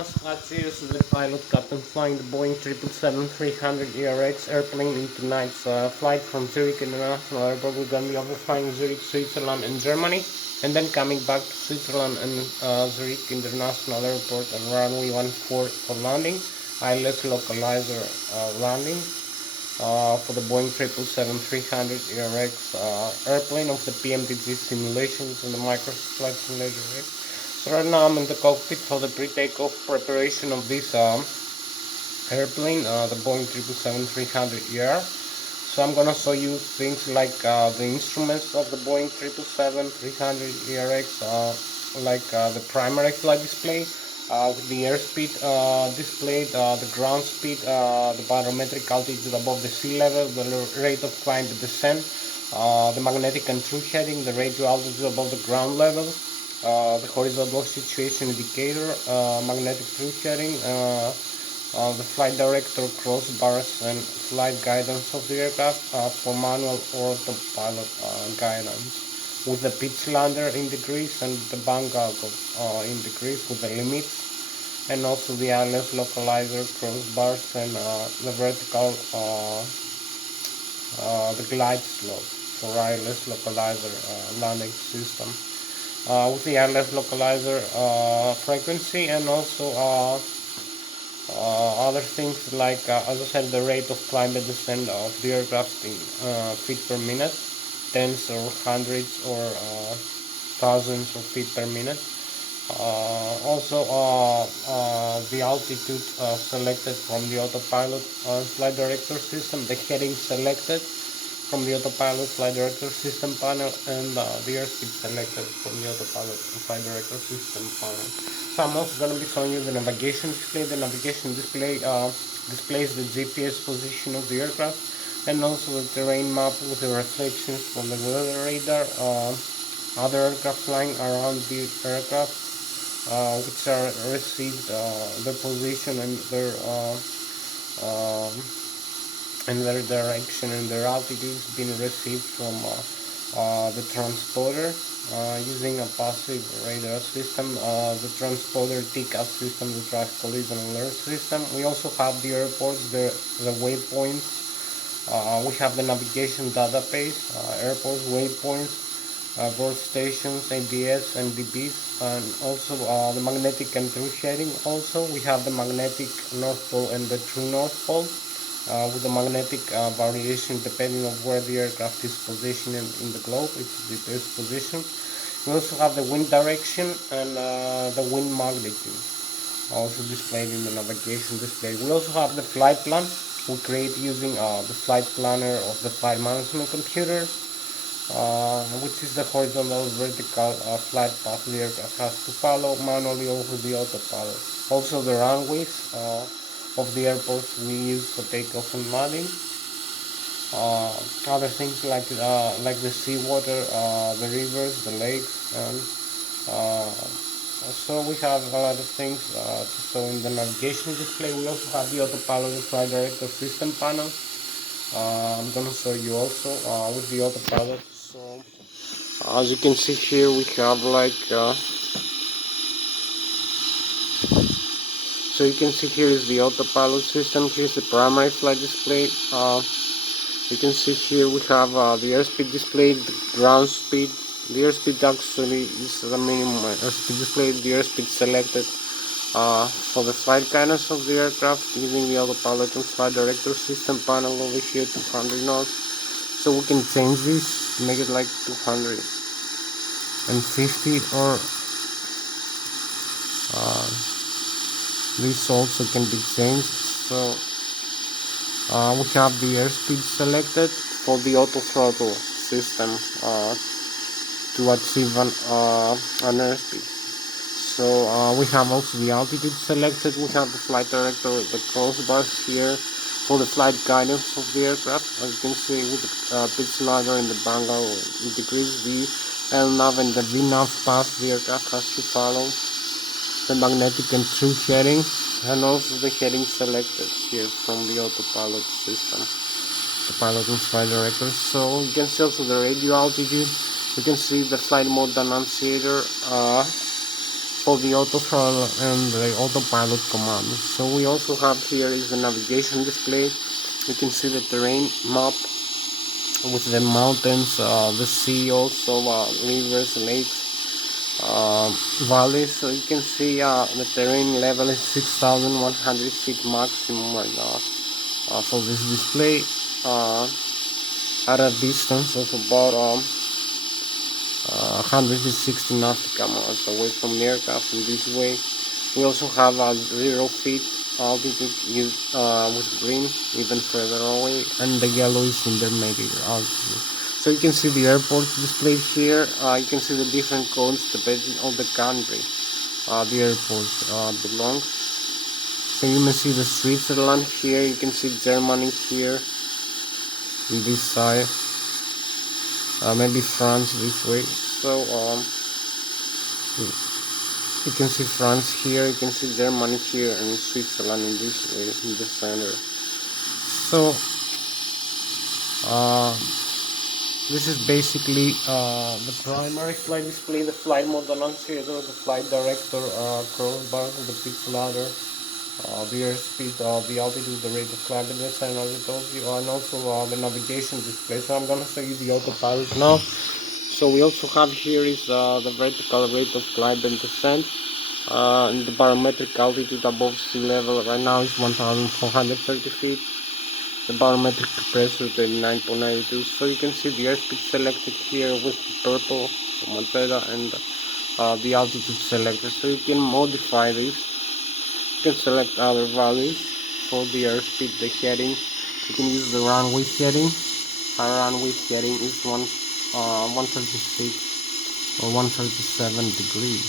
Thomas Hatsios, the pilot captain flying the Boeing 777-300 ERX airplane in tonight's flight from Zurich International Airport. We're going to be overflying Zurich, Switzerland and Germany, and then coming back to Switzerland and Zurich International Airport at runway 14 for landing. ILS localizer landing for the Boeing 777-300 ERX airplane of the PMDG simulations and the Microsoft Flight Simulator. Right? So right now I'm in the cockpit for the pre-takeoff preparation of this airplane, the Boeing 777-300ER. So I'm gonna show you things like the instruments of the Boeing 777-300ERX, like the primary flight display with the airspeed displayed, the ground speed, the barometric altitude above the sea level, the rate of climb and descent, the magnetic and true heading, the radio altitude above the ground level, the horizontal situation indicator, magnetic true heading, the flight director crossbars and flight guidance of the aircraft for manual or autopilot guidance, with the pitch lander in degrees and the bank angle in degrees with the limits, and also the ILS localizer crossbars and the vertical the glide slope for ILS localizer landing system, with the ILS localizer frequency, and also other things like, as I said, the rate of climb and descent of the aircraft in feet per minute, tens or hundreds or thousands of feet per minute. Also the altitude selected from the autopilot flight director system, the heading selected from the autopilot flight director system panel, and the airspeed selected from the autopilot flight director system panel. So I'm also going to be showing you the navigation display. The navigation display displays the GPS position of the aircraft, and also the terrain map with the reflections from the weather radar, other aircraft flying around the aircraft, which are received, their position and their direction and their altitudes being received from the transponder using a passive radar system, the transponder TCAS system, the track collision alert system. We also have the airports, the waypoints. We have the navigation database, airports, waypoints, board stations, ADS and DBs, and also the magnetic and true heading. Also we have the magnetic North Pole and the true North Pole, with the magnetic variation depending on where the aircraft is positioned in the globe, its GPS position. We also have the wind direction and the wind magnitude, also displayed in the navigation display. We also have the flight plan we create using the flight planner of the flight management computer, which is the horizontal vertical flight path the aircraft has to follow manually or with the autopilot. Also the runways of the airports we use for takeoff and landing. Other things like the seawater, the rivers, the lakes, and so we have a lot of things to show in the navigation display. We also have the autopilot flight director system panel. I'm gonna show you also with the autopilot. So as you can see here, we have like so you can see here is the autopilot system. Here's the primary flight display. You can see here we have the airspeed displayed, the ground speed. The airspeed actually is the minimum airspeed displayed, the airspeed selected for the flight guidance of the aircraft using the autopilot and flight director system panel over here, 200 knots. So we can change this to make it like 250, or this also can be changed. So we have the airspeed selected for the auto throttle system to achieve an airspeed. So we have also the altitude selected. We have the flight director with the crossbars here for the flight guidance of the aircraft. As you can see, with the pitch ladder in the bangle, it decreases the LNAV and the VNAV path the aircraft has to follow, the magnetic and true heading, and also the heading selected here from the autopilot system, the pilot and flight director. So you can see also the radio altitude. You can see the flight mode annunciator for the auto throttle and the autopilot command. So we also have here is the navigation display. You can see the terrain map with the mountains, the sea, also rivers, lakes, valleys. So you can see the terrain level is 6,100 feet maximum right now for this display, at a distance of about 160 nautical miles away from the aircraft. In this way, we also have a 0 feet altitude with green even further away, and the yellow is intermediate altitude. So you can see the airport displayed here. You can see the different codes depending on the country the airport belongs. So you may see the Switzerland here. You can see Germany here on this side. Maybe France this way. So you can see France here, you can see Germany here, and Switzerland in this way, in the center. So this is basically the primary flight display, the flight mode annunciator, the flight director, crossbar, the pitch ladder, the airspeed, the altitude, the rate of climb and descent, as I told you, and also the navigation display. So I'm gonna show you the autopilot now. So we also have here is the vertical rate of climb and descent, and the barometric altitude above sea level right now is 1,430 feet. The barometric pressure 39.92. So you can see the airspeed selected here with the purple Montana, and the altitude selected. So you can modify this. You can select other values for the airspeed, the heading. You can use the runway heading. Our runway heading is 136 or 137 degrees.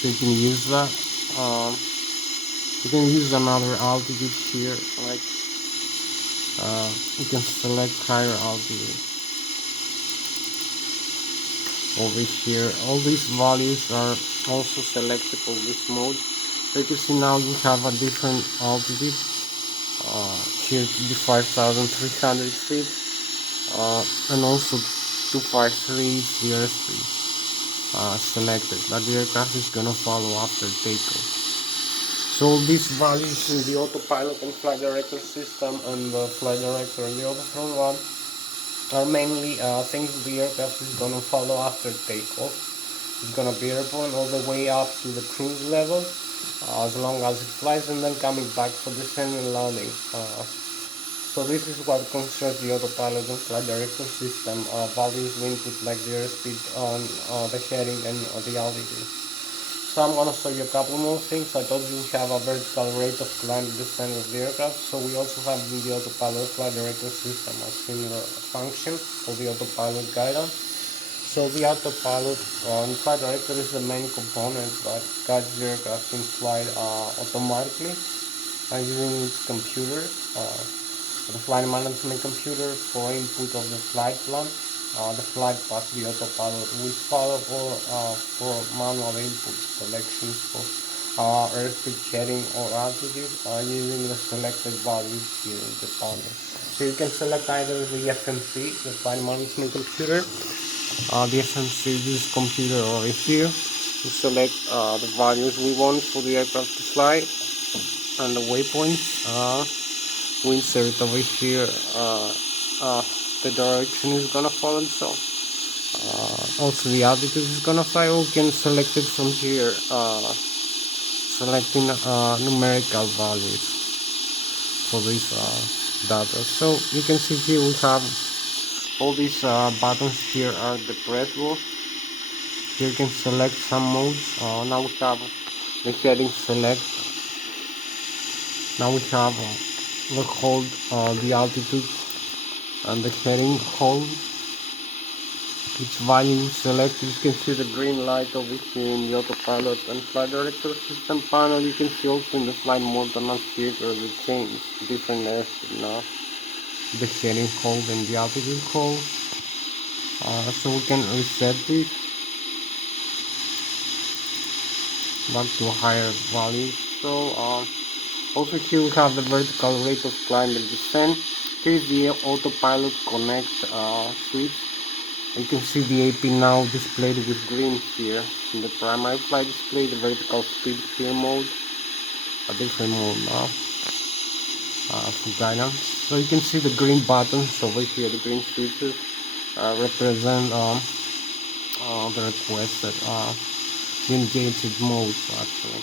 So you can use that. You can use another altitude here, like you can select higher altitude over here. All these values are also selected for this mode. So you can see now you have a different altitude. Here to be 5,300 feet, and also 253 is the airspeed selected, but the aircraft is gonna follow after takeoff. So these values in the autopilot and flight director system and the flight director and the autothrottle one are mainly things the aircraft is gonna follow after takeoff. It's gonna be airborne all the way up to the cruise level, as long as it flies, and then coming back for descent and landing. So this is what concerns the autopilot and flight director system. Values we input like the airspeed on the heading and the altitude. So I'm gonna show you a couple more things. I told you we have a vertical rate of climb and descent of the aircraft. So we also have in the autopilot flight director system a similar function for the autopilot guidance. So the autopilot and flight director is the main component that guides the aircraft in flight automatically using its computer. The flight management computer for input of the flight plan, the flight path the autopilot will follow, or for manual input selections for airspeed, heading, or altitude using the selected values here in the panel. So you can select either the FMC, the flight management computer, the FMC, this computer over here. We select the values we want for the aircraft to fly and the waypoints. We insert over here the direction is gonna follow itself. Also the altitude is gonna fly. We can select it from here, selecting numerical values for this data. So you can see here we have all these buttons here are the pressable. Here you can select some modes. Now we have the heading select. Now we have the hold, the altitude, and the heading hold. Which value you select, you can see the green light over here in the autopilot and flight director system panel. You can see also in the flight mode annunciator the change, different airspeed now, the heading hold and the altitude hold. So we can reset this back to higher values. So also here we have the vertical rate of climb and descent. Here is the autopilot connect switch. You can see the AP now displayed with green here in the primary flight display, the vertical speed here mode, a different mode now for guidance. So you can see the green buttons over here, the green switches represent the requested engaged modes actually.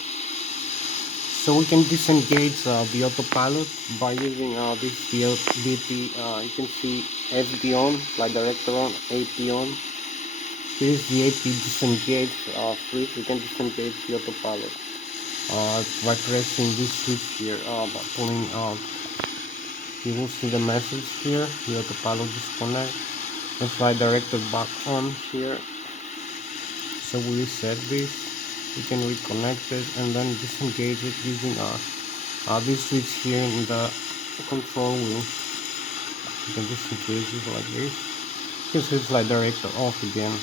So we can disengage the autopilot by using this DP. You can see FD on, flight director on, AP on. Here is the AP disengage switch. We can disengage the autopilot by pressing this switch here. By pulling out, you will see the message here. The autopilot disconnect. The flight director back on here. So we reset this. We can reconnect it and then disengage it using this switch here in the control wheel. You can disengage it like this. You can switch flight director off again.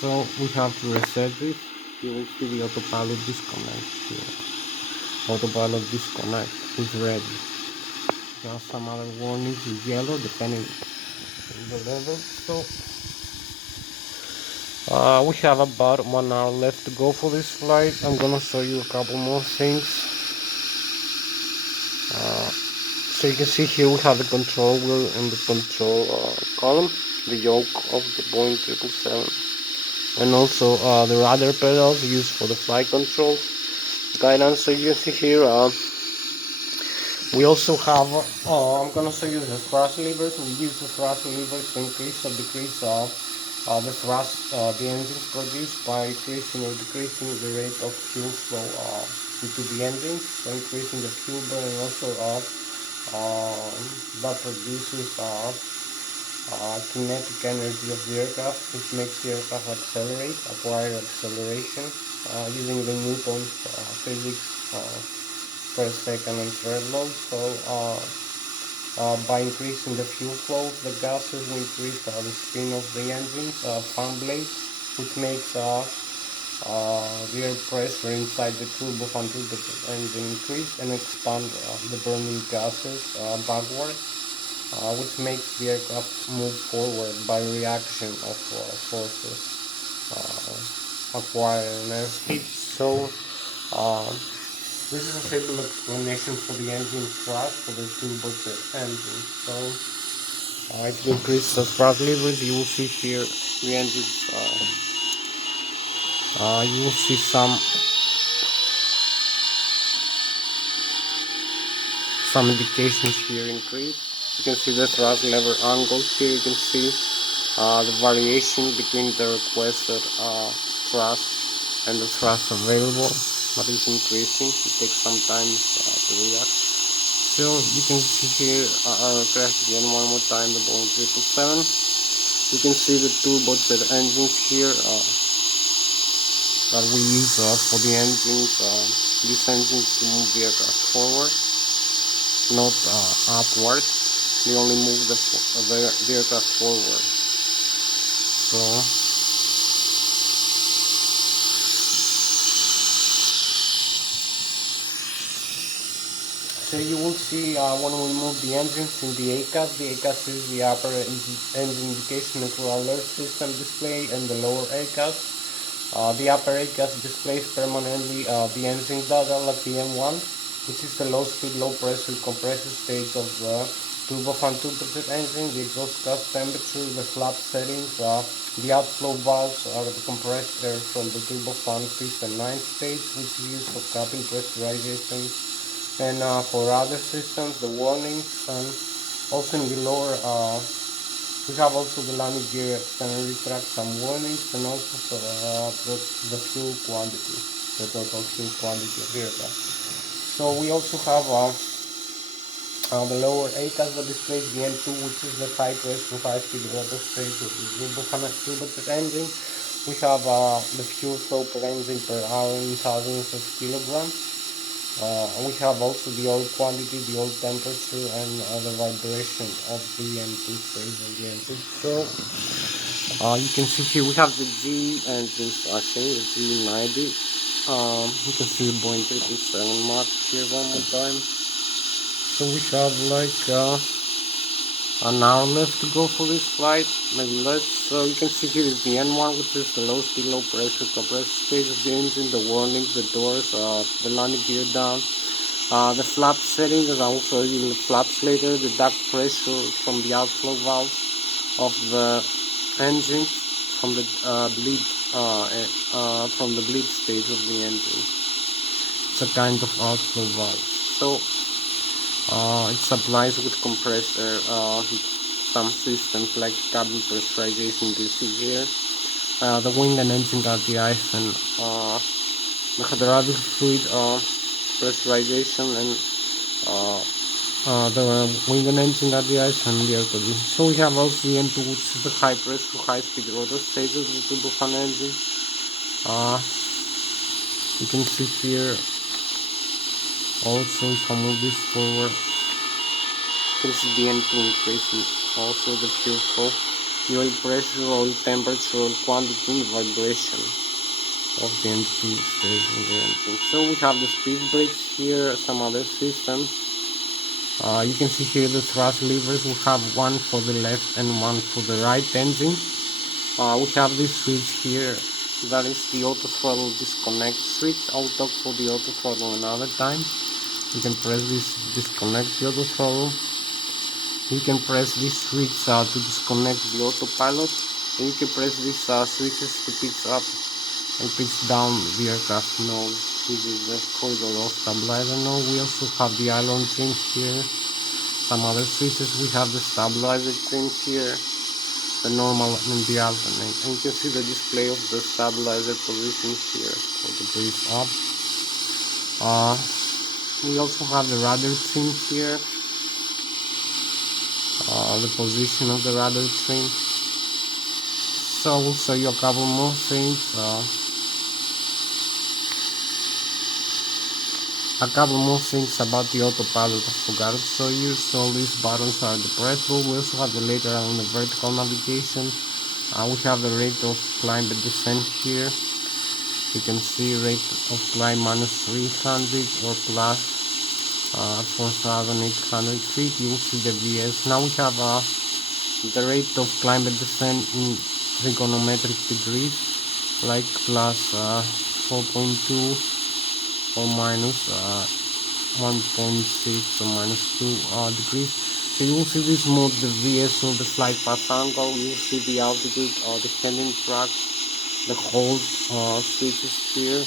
So we have to reset this. You will see the autopilot disconnect here. Autopilot disconnect is red. There are some other warnings with yellow depending on the level. So we have about 1 hour left to go for this flight. I'm gonna show you a couple more things. So you can see here we have the control wheel and the control column, the yoke of the Boeing 777, and also the rudder pedals used for the flight controls, guidance. So you can see here we also have, I'm gonna show you the thrust levers. We use the thrust levers to increase or decrease the thrust the engines produce by increasing or decreasing the rate of fuel flow into the engines, so increasing the fuel burn, and also that produces kinetic energy of the aircraft, which makes the aircraft accelerate, acquire acceleration using the Newton's physics per second and third law. So by increasing the fuel flow of the gases, we increase the spin of the engines, fan blade, which makes the air pressure inside the turbofan engine increase and expand the burning gases backward, which makes the aircraft move forward by reaction of forces acquiring airspeed. So this is a simple explanation for the engine thrust for the turbojet engine. So if you increase the thrust levers, you will see here the engines. You will see some indications here increase. You can see the thrust lever angles here. You can see the variation between the requested thrust and the thrust available, but it's increasing. It takes some time to react. So you can see here, I'll crash again one more time the Boeing 777. You can see the turbojet engines here that we use for the engines, these engines to move the aircraft forward, not upward. They only move the aircraft forward. So you will see when we move the engines in the ACAS. The ACAS is the upper engine indication neutral alert system display, and the lower ACAS. The upper ACAS displays permanently the engine data like the M1, which is the low speed, low pressure compressor stage of the turbofan turbojet engine, the exhaust gas temperature, the flap settings, the outflow valves are the compressed air from the turbofan 5th and 9th stage, which is used for cabin pressurization. And for other systems, the warnings, and also in the lower, we have also the landing gear external retract, some warnings, and also the fuel quantity, the total fuel quantity of the aircraft. So we also have the lower ACAS that displays the M2, which is the high pressure, high speed rotor stage of the turbojet engine. We have the fuel flow per engine per hour in thousands of kilograms. We have also the oil quantity, the oil temperature, and the vibration of the M2 stage and the engine. So you can see here we have the G engines actually, the G90. You can see the Boeing 777 mark here one more time. So we have like Now let's go for this flight. And you can see here is the N1, which is the low speed, low pressure compressor stage of the engine, the warnings, the doors, the landing gear down, the flap settings, and I'll show you the flaps later, the duct pressure from the outflow valve of the engine from the bleed stage of the engine. It's a kind of outflow valve. So it supplies with compressor some systems like cabin pressurization. You can see here the wing and engine RTIs and the hydraulic fluid pressurization and the wing and engine RTIs and the air conditioning. So we have also the N2, which is the high pressure, high speed rotor stage of the turbofan engine. You can see here also, if I move this forward, you can see the N2 increasing. Also the fuel flow, the oil pressure, oil temperature, oil quantity, and vibration of the N2 stage in the engine. So we have the speed brakes here, some other systems. You can see here the thrust levers. We have one for the left and one for the right engine. We have this switch here, that is the auto throttle disconnect switch. I'll talk for the auto throttle another time. You can press this disconnect the auto throttle. You can press this switch to disconnect the autopilot, and you can press these switches to pitch up and pitch down the aircraft nose. This is the corridor of stabilizer node. We also have the aileron trim here, some other switches. We have the stabilizer trim here, the normal and the alternate, and you can see the display of the stabilizer position here for the breeze up. We also have the rudder trim here, the position of the rudder trim. So we'll show you a couple more things. About the autopilot. I forgot to show you. So these buttons are depressible. We also have the later on the vertical navigation. We have the rate of climb and descent here. You can see rate of climb minus 300 or plus 4,800 feet. You will see the VS. Now we have the rate of climb and descent in trigonometric degrees, like plus 4.2 or minus 1.6 or minus 2 degrees. So you will see this mode, the VS or the flight path angle. You will see the altitude or the heading track, the hold switches here,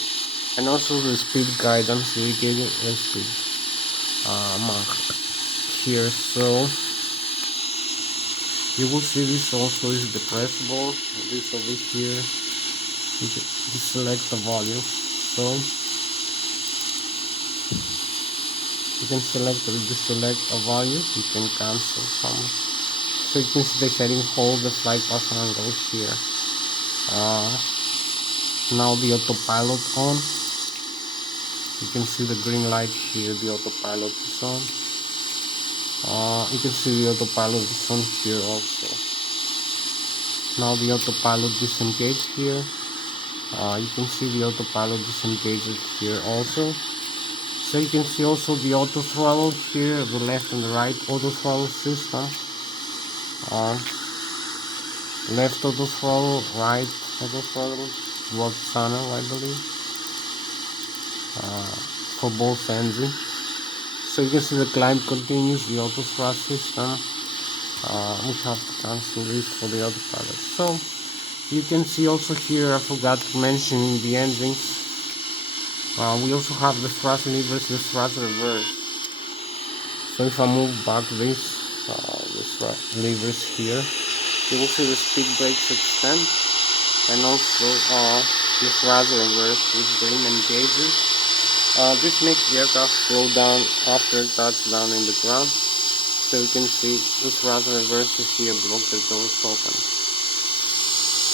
and also the speed guidance indicator and speed mark here. So you will see this also is depressible. This over here, you can deselect the volume. So you can select or deselect a value. You can cancel some. So you can see the heading, hold, the flight path angle here. Now the autopilot on. You can see the green light here. The autopilot is on. You can see the autopilot is on here also. Now the autopilot disengaged here. You can see the autopilot disengaged here also. So you can see also the auto throttle here, the left and the right auto throttle system. Left auto throttle, right auto throttle, block channel I believe, for both engines. So you can see the climb continues, the auto thrust system. We have to cancel this for the autopilot. So you can see also here, I forgot to mention in the engines, we also have the thrust levers, the thrust reverse. So if I move back this, the thrust levers here, you will see the speed brakes extend, and also the thrust reverse with green engages. This makes the aircraft slow down after touchdown in the ground. So you can see the thrust reverse here, block the doors open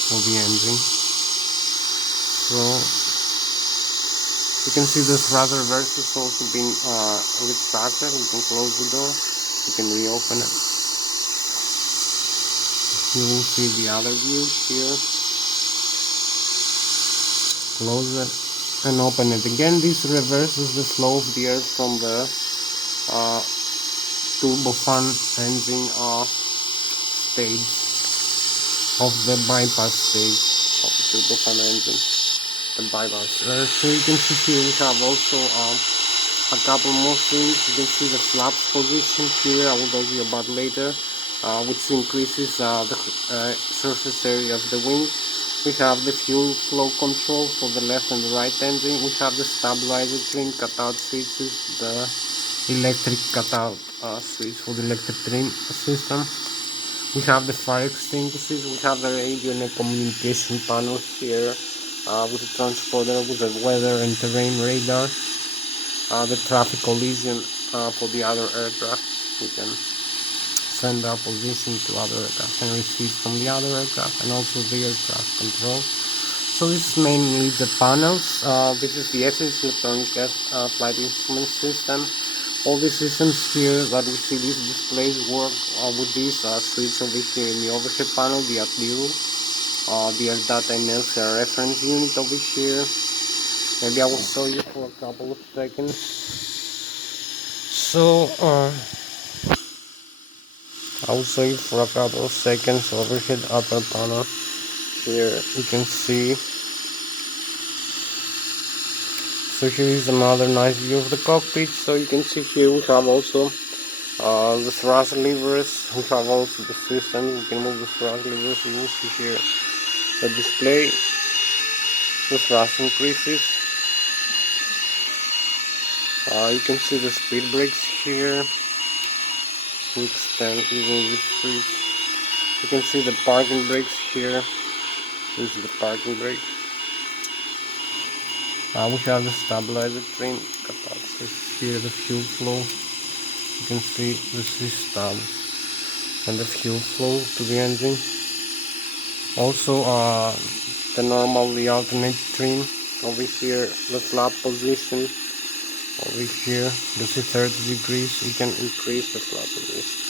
for the engine. So you can see the thrust reverse has also been retracted. You can close the door, you can reopen it. You will see the other view here. Close it and open it again. This reverses the flow of the air from the turbofan engine stage of the bypass stage of the turbofan engine, the bypass. So you can see here we have also a couple more things. You can see the flaps position here, I will tell you about later, which increases the surface area of the wing. We have the fuel flow control for the left and the right engine. We have the stabilizer trim cutout switches, the electric cutout switch for the electric trim system. We have the fire extinguishers. We have the radio and the communication panel here with the transponder, with the weather and terrain radar. The traffic collision for the other aircraft. We can send our position to other aircraft and receive from the other aircraft, and also the aircraft control. So this is mainly the panels. This is the Lszh electronic flight instrument system. All the systems here that we see, these displays work with this switch over here in the overhead panel, the ADIRU, the air data and LCR reference unit over here. Maybe I will show you for a couple of seconds. So I will show you for a couple of seconds overhead upper panel. Here you can see. So here is another nice view of the cockpit. So you can see here we have also the thrust levers. We have also the system. We can move the thrust levers. You will see here the display. The thrust increases. You can see the speed brakes here. We extend even the street. You can see the parking brakes here. This is the parking brake. We have the stabilizer trim cutout. So here the fuel flow. You can see the system and the fuel flow to the engine. Also the normal, the alternate trim. Over here the flap position. Over here this is 30 degrees. You can increase the flap position.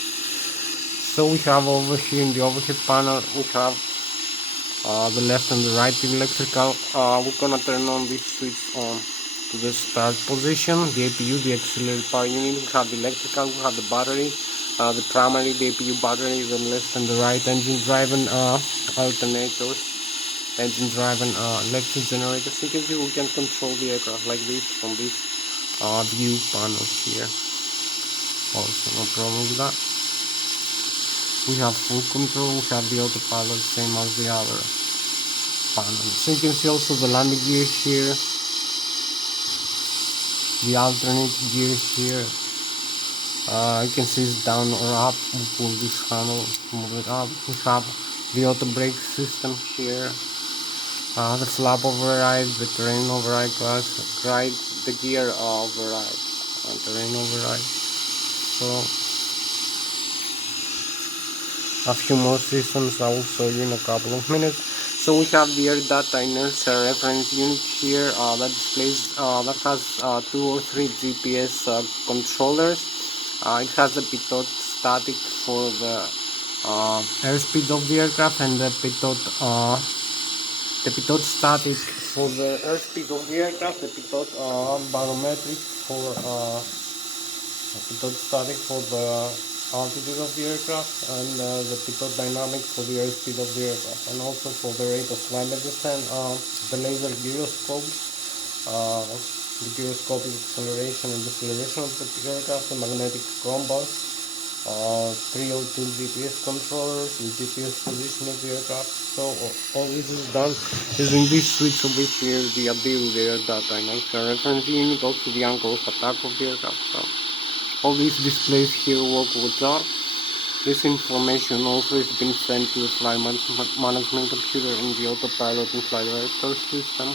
So we have over here in the overhead panel, we have the left and the right electrical. We're gonna turn on this switch on to the start position, the APU, the auxiliary power unit. We have the electrical, we have the battery, the primary, the APU battery, the left and the right engine driven alternators, engine driven electric generators. You can see we can control the aircraft like this from this view panel here. Also no problem with that. We have full control, we have the autopilot, same as the other panels. So you can see also the landing gear here, the alternate gear here. You can see it's down or up. We pull this handle, move it up. We have the auto brake system here, the flap override, the terrain override class, the gear override, and terrain override. So a few more systems I will show you in a couple of minutes. So we have the air data and LCR reference unit here that displays that has 2 or 3 GPS controllers. It has the pitot static for the airspeed of the aircraft, and the pitot static for the airspeed of the aircraft, the pitot barometric for pitot static for the altitude of the aircraft, and the pitot dynamic for the airspeed of the aircraft, and also for the rate of climb and descent, the laser gyroscopes, the gyroscopic acceleration and deceleration of the aircraft, the magnetic compass, 3 or 2 GPS controllers, the GPS position of the aircraft. So all this is done using this switch over here, the ADIRU, the air data and LCR reference unit, also the anchor of attack of the aircraft. So all these displays here work with that. This information also has been sent to the flight management computer in the autopilot and flight director system.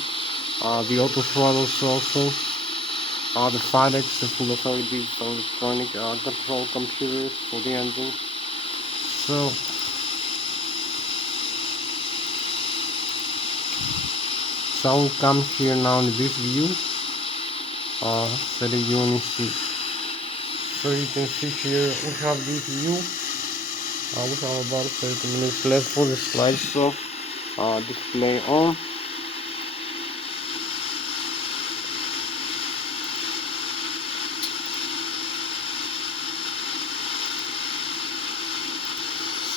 The auto throttles also. The FIDEX, the full authority for electronic control computers for the engine. So I will come here now in this view. Set a unit. So you can see here we have this view. We have about 30 minutes left for the slideshow. Display on.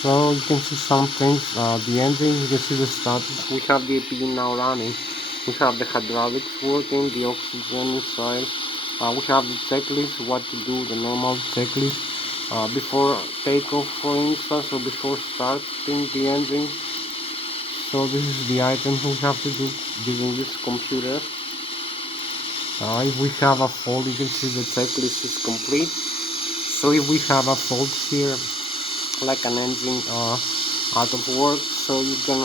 So you can see some things, the engine, you can see the status. We have the APU now running. We have the hydraulics working, the oxygen inside. We have the checklist, what to do, the normal checklist before takeoff, for instance, or before starting the engine. So this is the item we have to do using this computer. If we have a fault, you can see the checklist is complete. So if we have a fault here, like an engine out of work, so you can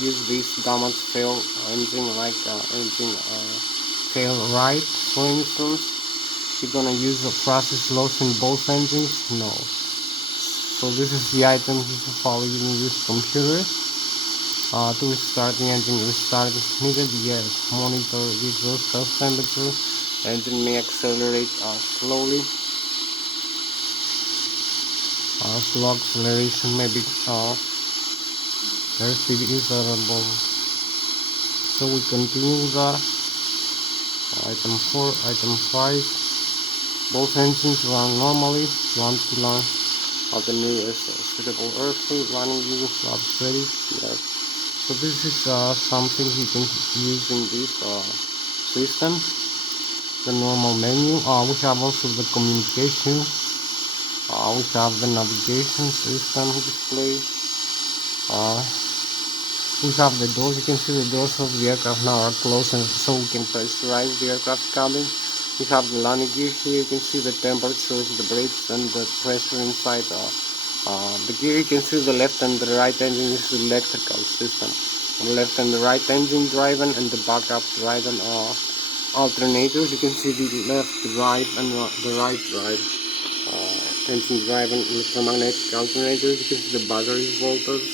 use this damage fail engine, like engine fail right, for instance. You're gonna use a process loss in both engines? No. So this is the item you can follow using this computer. To restart the engine, restart is needed. Yes. Monitor the exhaust gas temperature. Engine may accelerate slowly. Slow acceleration may be airspeed is variable. So we continue with that. Item 4, item 5. Both engines run normally. Run to launch at the nearest suitable airfield. Running using flaps ready. Yes. So this is something you can use in this system. The normal menu. We have also the communication. We have the navigation system display. We have the doors. You can see the doors of the aircraft now are closed, and so we can pressurize the aircraft cabin. We have the landing gear here. You can see the temperatures, the brakes, and the pressure inside the gear. You can see the left and the right engine is the electrical system. The left and the right engine driving, and the backup driving alternators. You can see the left drive and the right drive. Engine driving electromagnetic alternators. You can see the battery voltage.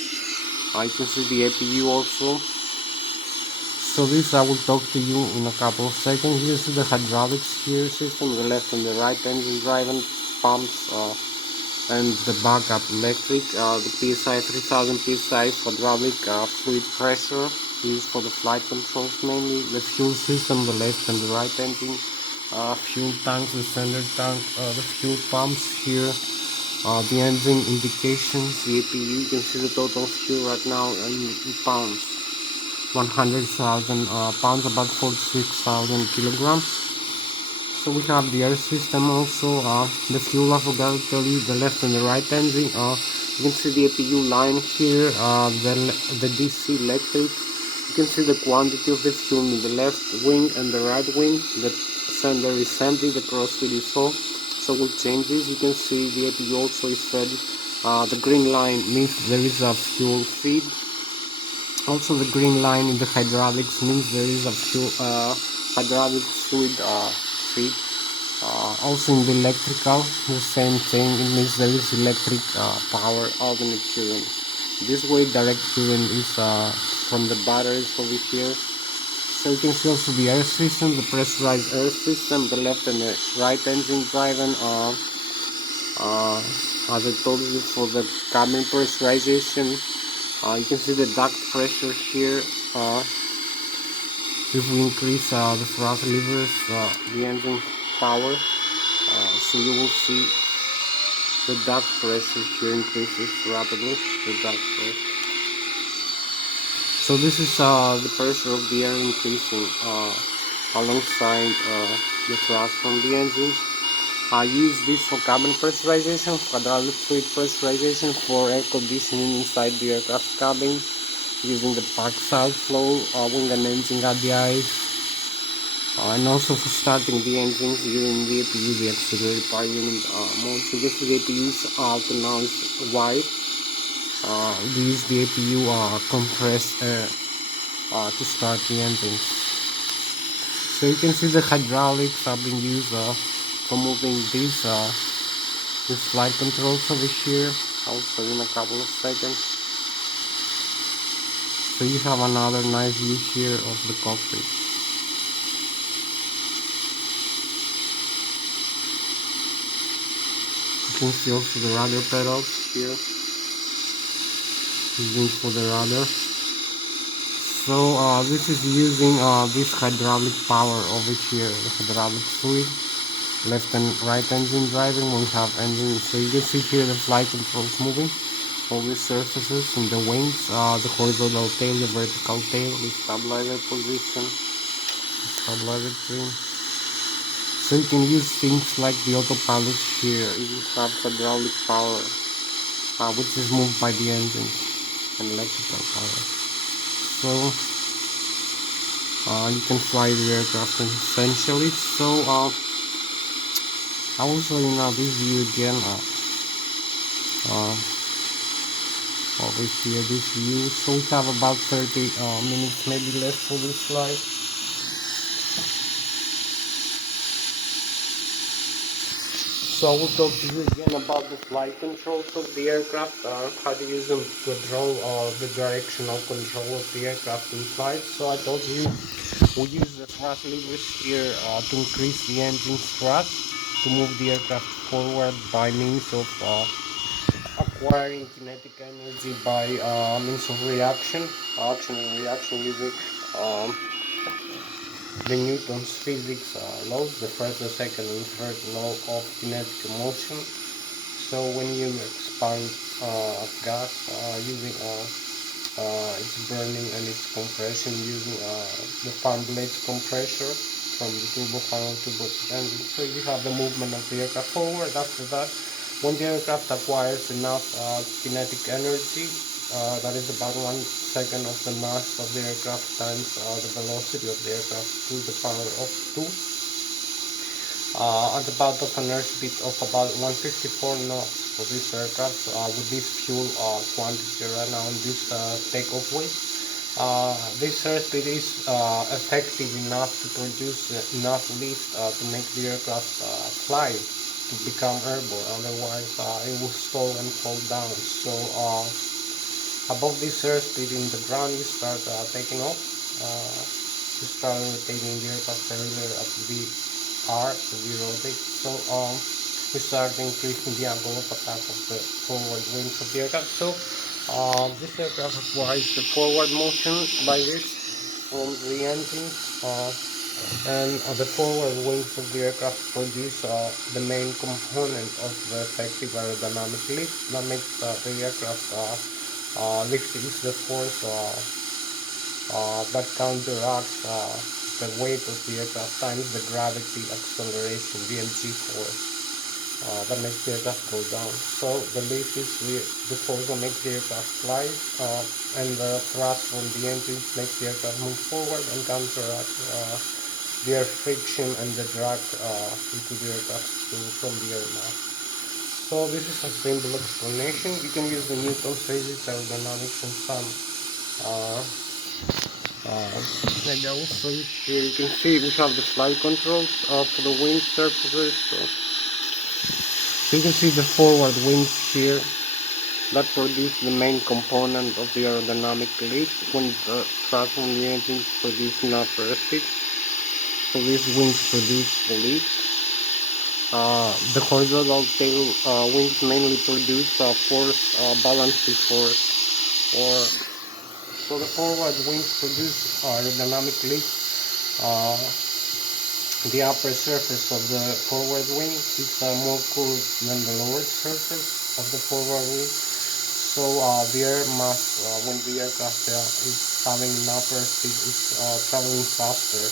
You can see the APU also. So this I will talk to you in a couple of seconds. You can see the hydraulics here system, the left and the right engine driving pumps, and the backup electric, the PSI 3000 PSI hydraulic fluid pressure used for the flight controls mainly, the fuel system, the left and the right engine, fuel tanks, the standard tank, the fuel pumps here, the engine indications, the APU. You can see the total fuel right now in pounds, 100,000 pounds, about 46,000 kilograms. So we have the air system also, the fuel. I forgot to tell you, the left and the right engine. You can see the APU line here, the DC electric. You can see the quantity of the fuel in the left wing and the right wing. The sender is empty, the crossfeed is full. So we'll change this. You can see the APU also is fed. The green line means there is a fuel feed. Also the green line in the hydraulics means there is a fuel hydraulic fluid feed. Also in the electrical, the same thing. It means there is electric power alternate current. This way direct current is from the batteries over here. So you can see also the air system, the pressurized air system, the left and the right engine driving. As I told you, for the cabin pressurization, you can see the duct pressure here. If we increase the thrust levers, the engine power, so you will see the duct pressure here increases rapidly. The duct pressure. So this is the pressure of the air increasing alongside the thrust from the engine. I use this for cabin pressurization, for hydraulic fluid pressurization, for air conditioning inside the aircraft cabin, using the pack side flow, wing and engine at the eyes, and also for starting the engines using the APU, the auxiliary power unit mode. So this the APU is out now is wide. We use the APU compressed air to start the engines. So you can see the hydraulics have been used for moving these flight controls over here. Also in a couple of seconds. So you have another nice view here of the cockpit. You can see also the rudder pedals here. Using for the rudder. So this is using this hydraulic power over here, the hydraulic fluid. Left and right engine driving, we have engine. So you can see here the flight controls moving. all these surfaces and the wings, the horizontal tail, the vertical tail, the stabilizer position, stabilizer trim. So you can use things like the autopilot here. You have hydraulic power, which is moved by the engine and electrical power. So you can fly the aircraft essentially. So I will show you now this view again. Over here, this view. So we have about 30 minutes, maybe less, for this flight. So I will talk to you again about the flight controls of the aircraft, how to use them to control the directional control of the aircraft in flight. So I told you we use the thrust levers here to increase the engine's thrust, to move the aircraft forward by means of acquiring kinetic energy by means of reaction, action and reaction using the Newton's physics laws, the first, the second, and third law of kinetic motion. So when you expand gas using its burning and its compression using the fan blades compressor from the turbofan turbo engine, so you have the movement of the aircraft forward. After that, when the aircraft acquires enough kinetic energy, that is about 1 second of the mass of the aircraft times the velocity of the aircraft to the power of 2, at about of an airspeed of about 154 knots for this aircraft, with this fuel quantity right now and this takeoff weight. This airspeed is effective enough to produce enough lift to make the aircraft fly, to become airborne. Otherwise it will stall and fall down. So above this airspeed in the ground, you start taking off. You start rotating the aircraft earlier at VR to be rotate. So we start increasing the angle of attack of the forward wings of the aircraft. So this aircraft acquires the forward motion by this from the engines, and the forward wings of the aircraft produce the main component of the effective aerodynamic lift that makes the aircraft lift is the force that counteracts the weight of the aircraft times the gravity acceleration, the mg force that makes the aircraft go down. So the lift is the force that makes the aircraft fly, and the thrust from the engines makes the aircraft move forward and counteract the air friction and the drag into the aircraft from the air mass. So this is a simple explanation. You can use the Newton's physics, aerodynamics, and some maybe I will show you here. You can see we have the flight controls for the wing surfaces. So you can see the forward wings here that produce the main component of the aerodynamic lift when the thrust from the engine produce enough airspeed. So these wings produce the lift. The horizontal tail wings mainly produce force, balancing force, or so the forward wings produce aerodynamic lift. The upper surface of the forward wing is more curved than the lower surface of the forward wing. So the air mass, when the aircraft is having an upper speed, is traveling faster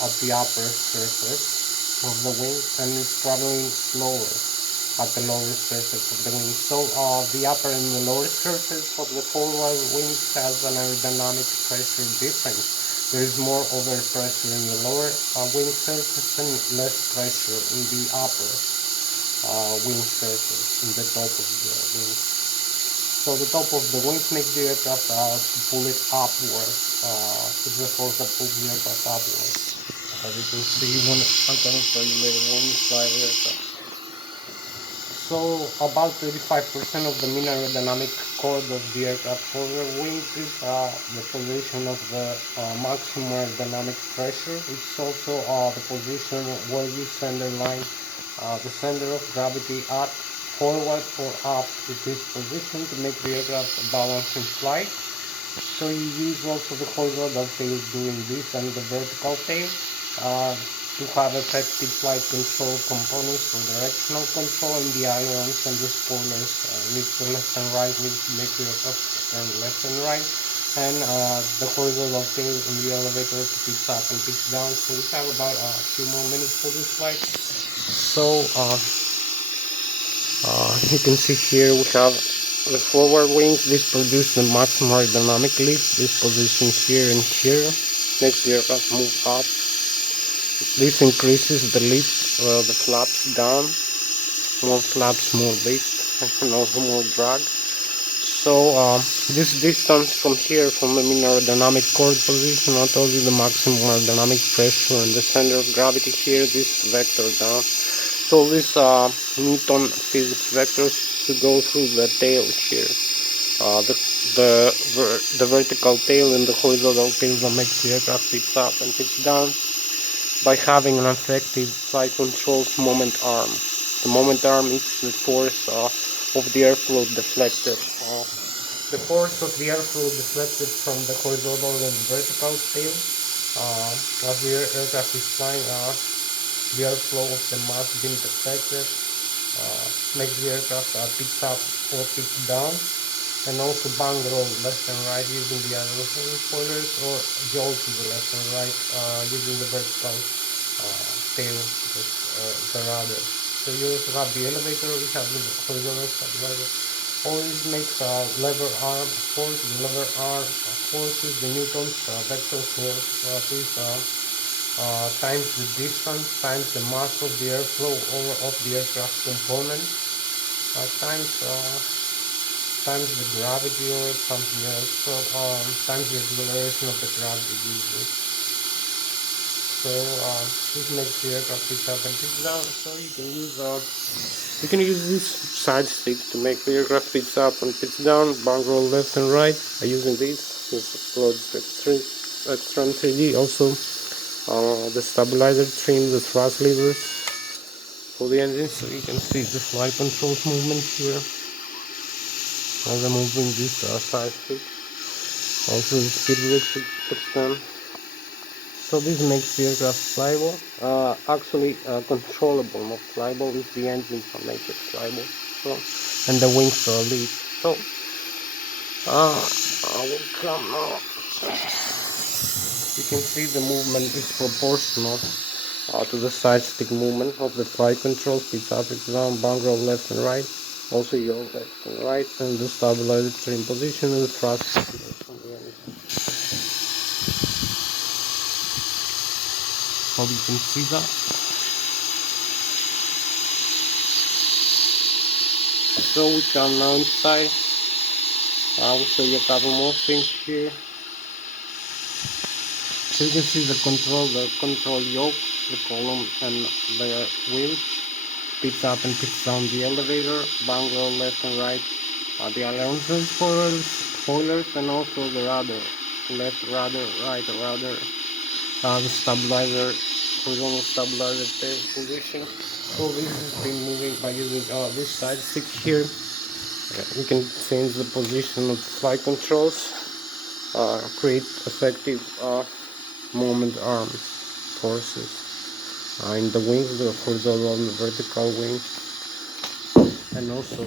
at the upper surface of the wing, and is traveling slower at the lower surface of the wing. So the upper and the lower surface of the forward wing has an aerodynamic pressure difference. There is more overpressure in the lower wing surface and less pressure in the upper wing surface, in the top of the wings. So the top of the wings makes the aircraft to pull it upward. It's the force that pulls the aircraft upward. As you can see, when I'm going to show you later when you fly the aircraft. So about 35% of the mean aerodynamic chord of the aircraft forward wings is the position of the maximum aerodynamic pressure. It's also the position where you center line the center of gravity at, forward or up to this position to make the aircraft balance in flight. So you use also the horizontal tail doing this and the vertical tail You have effective flight control components for directional control, and the ailerons and the spoilers need to left and right, need to make the aircraft turn left and right, and the horizontal tail in the elevator to pitch up and pitch down. So we have about a few more minutes for this flight. So you can see here we have the forward wings. This produces the maximum aerodynamic lift. This position here and here makes the aircraft move up. This increases the lift, the flaps down, more flaps, more lift, and also more drag. So this distance from here, from the mean aerodynamic chord position, I told you the maximum aerodynamic pressure and the center of gravity here, this vector down. So this Newton physics vectors should go through the tail here. The vertical tail and the horizontal tail that makes the aircraft pitch up and pitch down by having an effective flight control's moment arm. The moment arm is the force of the airflow deflected. The force of the airflow deflected from the horizontal and vertical tail as the aircraft is flying, the airflow of the mass being deflected makes the aircraft pitch up or pitch down, and also bang roll left and right using the aileron spoilers, or yaw to the left and right using the vertical tail with the rudder. So you also have the elevator, you have the horizontal stabilizer. All this makes lever arm force. The lever arm force is the Newton's vector force. This times the distance times the mass of the airflow or of the aircraft component times the gravity or something else. So times the acceleration of the gravity usually. So this makes the aircraft pitch up and pitch down. So you can use this side stick to make the aircraft pitch up and pitch down, bang roll left and right by using this. This explodes the extreme 3D. Also the stabilizer trim, the thrust levers for the engine, so you can see the flight controls movement here as I'm moving this side stick. Also the speed brake extend. So this makes the aircraft flyable. Actually controllable, not flyable. If the engine can make it flyable. So, and the wings are lead. So I will come now. You can see the movement is proportional to the side stick movement of the flight control. Pitch up, pitch down, bang roll left and right. Also yaw left and right, and the stabilizer trim position and the thrust on the engine. Hope you can see that. So we come now inside. I will show you a couple more things here. So you can see the control yoke, the column and the wheels. Pitch up and pitch down the elevator, bang roll left and right, the ailerons and spoilers, and also the rudder, left rudder, right rudder, the stabilizer, horizontal stabilizer position. So this has been moving by using this side stick here. We can change the position of the flight controls, create effective moment arm forces in the wings, the horizontal and the vertical wing, and also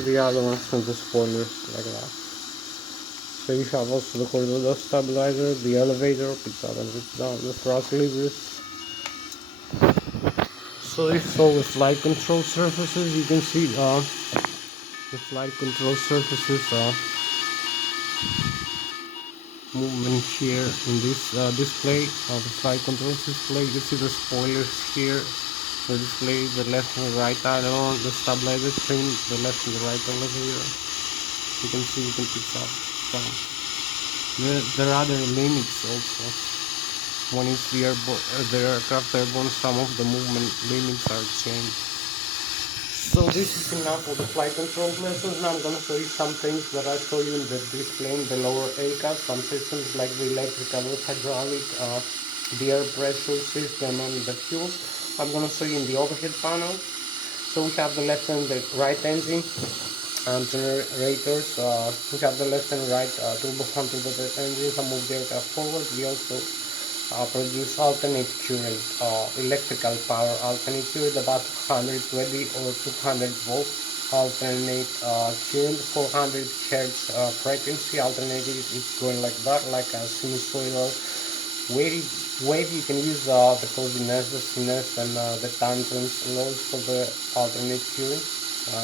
the other ones and the spoilers like that. So you have also the horizontal stabilizer, the elevator, pitch up and pitch down, the thrust levers. So this is all the flight control surfaces. You can see the flight control surfaces movement here in this display of the flight control display. You can see the spoilers here, the display, the left and the right aileron, the stabilizer trim, the left and the right elevator. You can see, you can pick up down. There are other limits also. When it's the aircraft airborne, some of the movement limits are changed. So this is enough for the flight control lessons. Now I'm going to show you some things that I show you in the display in the lower ACAS. Some systems like the electrical, the hydraulic, the air pressure system and the fuel. I'm going to show you in the overhead panel. So we have the left and the right engine and generators. We have the left and right turbo pump inverter engines that move the aircraft forward. We also produce alternate current, electrical power alternate current about 120 or 200 volts alternate current, 400 hertz frequency alternating. It's going like that, like a sinusoidal wave. You can use the cosinus, the sinus, and the tangent laws for the alternate current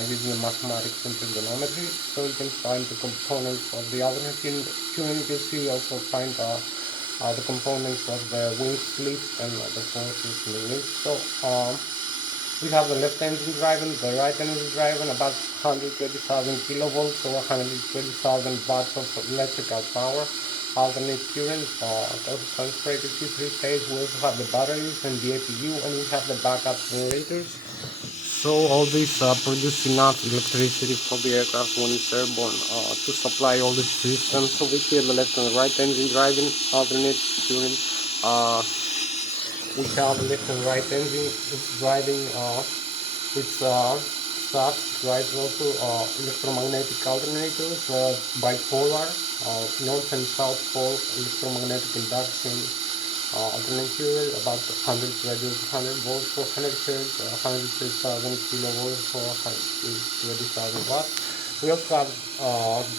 using the mathematics and trigonometry. So you can find the components of the alternate current. You can see also find the components of the wing slip and the forces in the wings. So we have the left engine driving, the right engine driving, about 120,000 kilovolts or 120,000 watts of electrical power, alternate current, concentrated three-phase. We also have the batteries and the APU, and we have the backup generators. So all these produce enough electricity for the aircraft when it's airborne to supply all the systems. So we hear the left and right engine driving, alternate current. We have left and right engine driving. It's drives also electromagnetic alternators, bipolar, north and south pole electromagnetic induction alternator, about 100 radius, 100 volts for 100 hertz, 130,000 kilovolts for 120,000 watts. We also have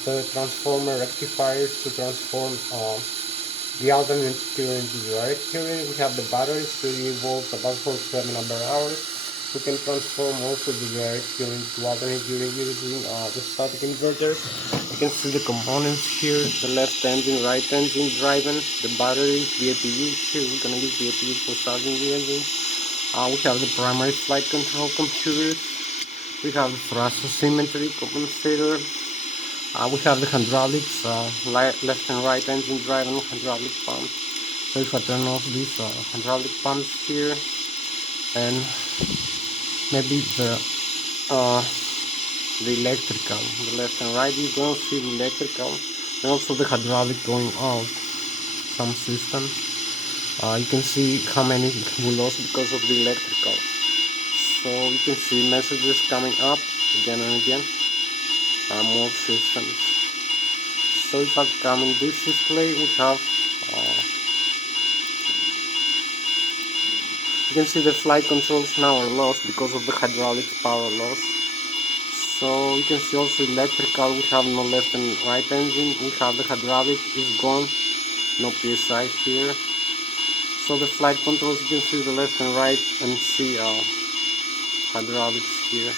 the transformer rectifiers to transform the alternate current to direct current. We have the batteries, 38 volts, about 47 ampere hours. We can transform also the direct current to alternate current using the static inverters. You can see the components here, the left engine, right engine driving, the batteries, the APU. Here we're going to use the APU for starting the engine. We have the primary flight control computers. We have the thrust asymmetry compensator. We have the hydraulics, left and right engine driving hydraulic pump. So if I turn off these hydraulic pumps here, and maybe the electrical, the left and right, you're going to see the electrical, and also the hydraulic going out. Some systems, you can see how many we lost because of the electrical. So you can see messages coming up again and again. More systems. So if I come in this display, we have you can see the flight controls now are lost because of the hydraulic power loss. So you can see also electrical, we have no left and right engine, we have the hydraulic is gone, no PSI here. So the flight controls, you can see the left and right and see hydraulics here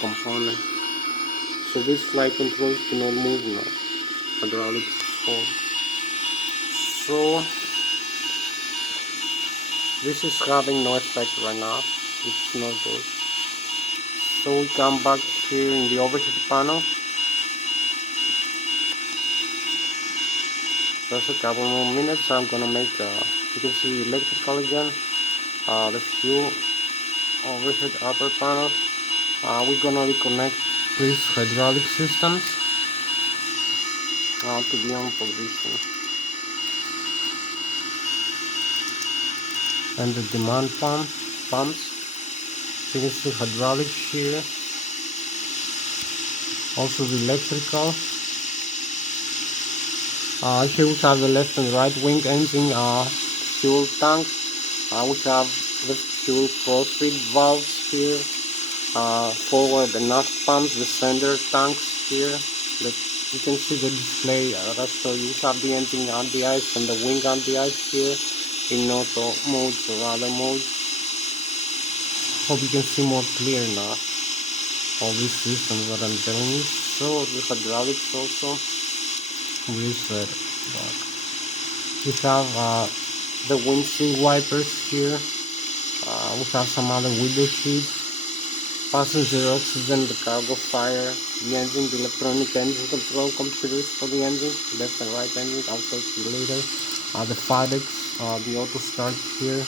component. So this flight controls cannot move now, hydraulics is full. So this is having no effect right now, it's not good. So we come back here in the overhead panel. Just a couple more minutes, I'm gonna make you can see electrical again, the fuel overhead upper panel. We're gonna reconnect these hydraulic systems to be on position. And the demand pumps. So you can see hydraulics here. Also the electrical. Here we have the left and right wing engine fuel tank. We have the fuel crossfeed valves here. Forward and aft pumps, the center tanks here. You can see the display so you have the engine on the ice and the wing on the ice here in auto modes or other modes. Hope you can see more clear now all these systems that I'm telling you. So the hydraulics also reset back. We have the windshield wipers here. We have some other window sheets, passenger oxygen, the cargo fire, the engine, the electronic engine control computers for the engine, left and right engine, I'll take you later. The FADEX, the auto start here,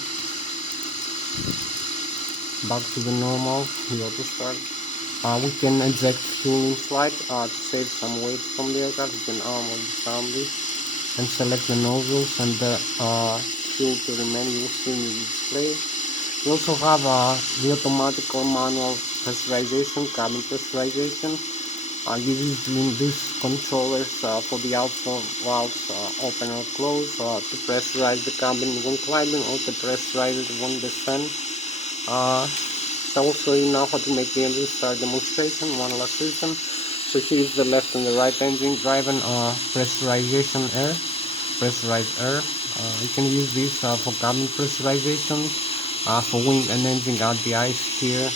back to the normal, the auto start. We can inject fuel in flight to save some weight from the aircraft. You can arm or disarm this and select the nozzles and the fuel to remain. You will see in the display. We also have the automatic or manual pressurization, cabin pressurization. Using these controllers for the outflow valves open or close, to pressurize the cabin when climbing or to pressurize it when descend. Also, you know how to make the engine start demonstration, one last system. So here is the left and the right engine driving pressurized air. You can use this for cabin pressurization, for wing and engine at the ice here,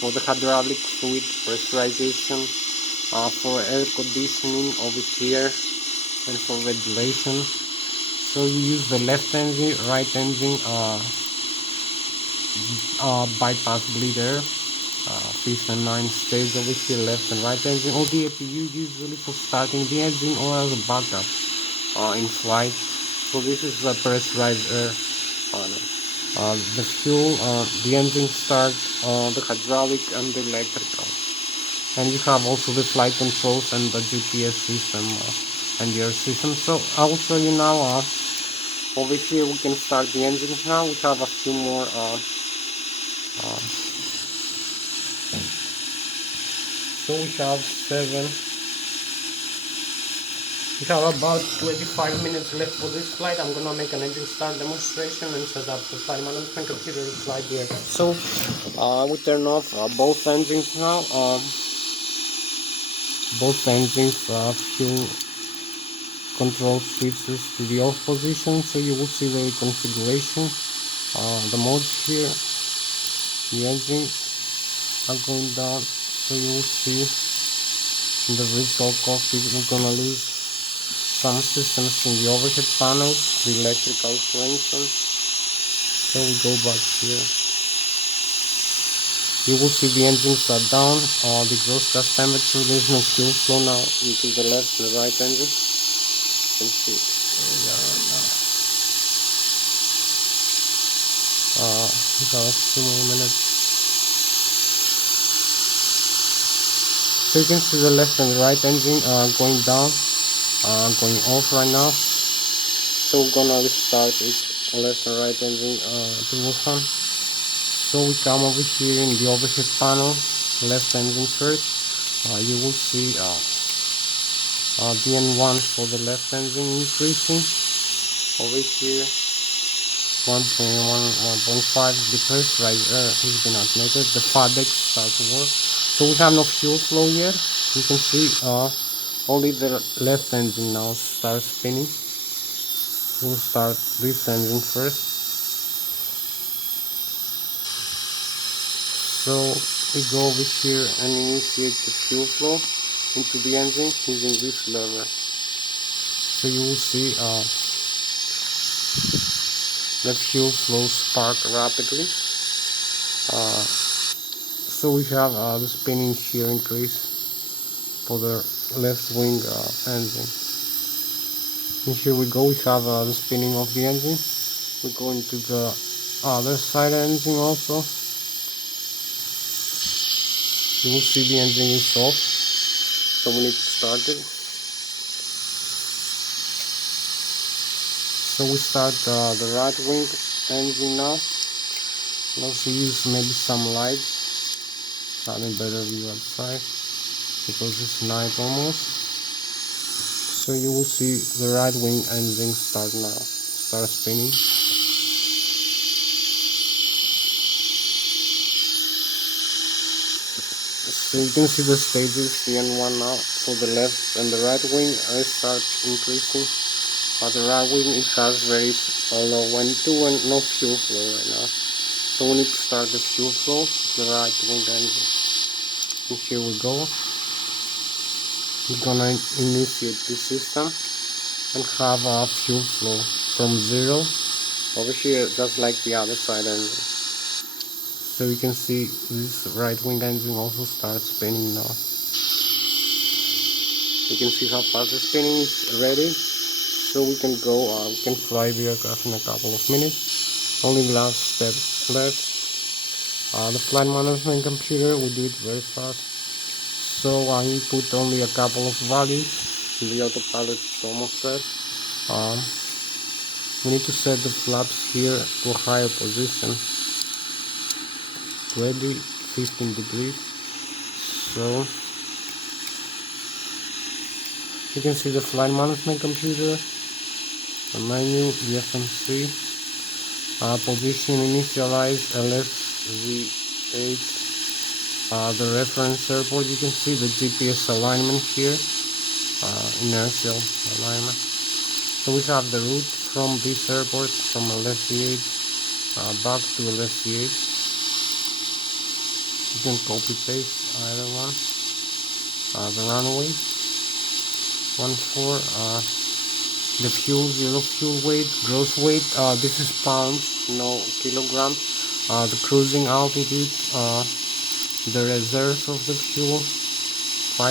for the hydraulic fluid pressurization, for air conditioning over here, and for ventilation. So you use the left engine, right engine, bypass bleeder, 5th and 9th stage over here, left and right engine. All the APU usually for starting the engine or as a backup in flight. So this is the pressurized air. The fuel, the engine start, the hydraulic and the electrical. And you have also the flight controls and the GPS system and your system. So I'll show you now. Over here we can start the engine now. We have a few more so we have about 25 minutes left for this flight. I'm gonna make an engine start demonstration and set up the flight management computer and flight gear. So we turn off both engines now. Both engines fuel control switches to the off position, so you will see the configuration, the modes here. The engine are going down, so you will see in the virtual cockpit we're gonna lose some systems in the overhead panels, the electrical for instance. So we go back here. You will see the engines are down, the exhaust gas temperature, there's no fuel flow now into the left and the right engine. You can see we have a few more minutes. So you can see the left and the right engine going down, going off right now. So we're gonna restart it, left and right engine to move on. So we come over here in the overhead panel, left engine first. You will see DN1 for the left engine increasing. Over here 1.1, 1.5, the pressurized air has been admitted. The FADEX start to work. So we have no fuel flow yet. You can see only the left engine now starts spinning. We'll start this engine first. So we go over here and initiate the fuel flow into the engine using this lever. So you will see the fuel flow spark rapidly. So we have the spinning here increase for the left wing engine. And here we go, we have the spinning of the engine. We go into the other side engine also. You will see the engine is off, so we need to start it. So we start the right wing engine now. Let's use maybe some lights, having better view outside because it's night almost. So you will see the right wing engine start now, start spinning. So you can see the stages, the N1 now for the left and the right wing start increasing. The right wing it has very low N2 and no fuel flow right now. So we need to start the fuel flow, the right wing engine. And here we go. We're gonna initiate the system and have a fuel flow from 0 over here, just like the other side engine. So you can see this right wing engine also starts spinning now. You can see how fast the spinning is ready. So we can go, we can fly the aircraft in a couple of minutes. Only the last step left. The flight management computer, we do it very fast. So I input only a couple of values. The autopilot is almost set. We need to set the flaps here to a higher position. Ready, 15 degrees. So You can see the flight management computer, the menu, the FMC, position initialized, Lszh, the reference airport. You can see the GPS alignment here, inertial alignment. So we have the route from this airport, from Lszh, back to Lszh. You can copy paste either one. The runway 14, the fuel, zero fuel weight, gross weight, this is pounds, no kilogram, the cruising altitude, the reserve of the fuel, 5%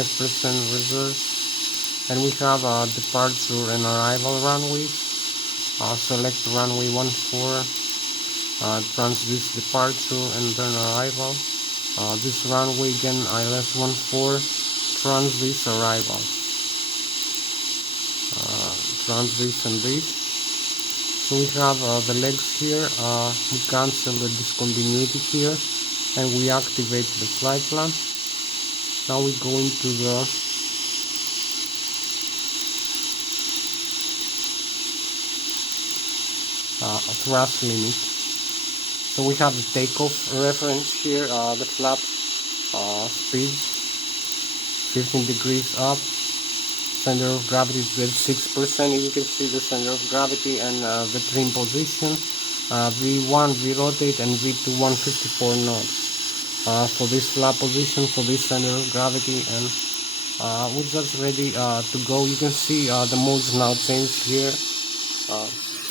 reserve, and we have departure and arrival runways. Select runway 14, transduce departure and then arrival. This runway again, ILS 14, transduce arrival. Transduce and this. So we have the legs here. We cancel the discontinuity here, and we activate the flight plan. Now we go into the thrust limit. So we have the takeoff reference here, the flap speed 15 degrees up, center of gravity is at 6%. You can see the center of gravity and the trim position, V1 V rotate and V2 154 knots. For this flap position, for this center of gravity, and we're just ready to go. You can see the modes now changed here.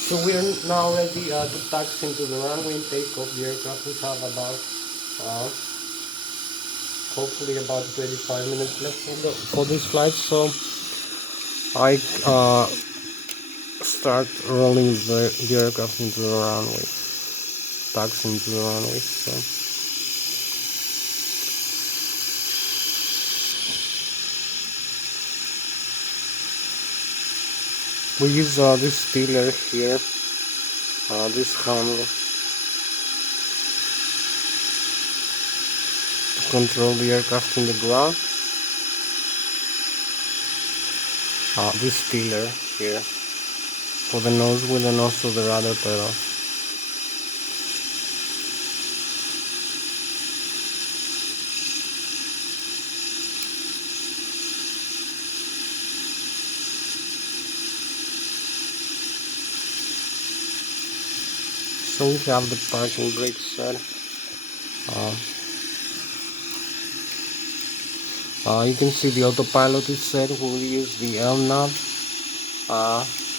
So we are now ready to taxi into the runway and take off the aircraft. We have about hopefully about 25 minutes left for this flight. So I start rolling the aircraft into the runway, taxi into the runway. So we use this pillar here, this handle, to control the aircraft in the ground. This pillar here for the nose wheel and also the rudder pedal. So we have the parking brake set. You can see the autopilot is set. We will use the L knob.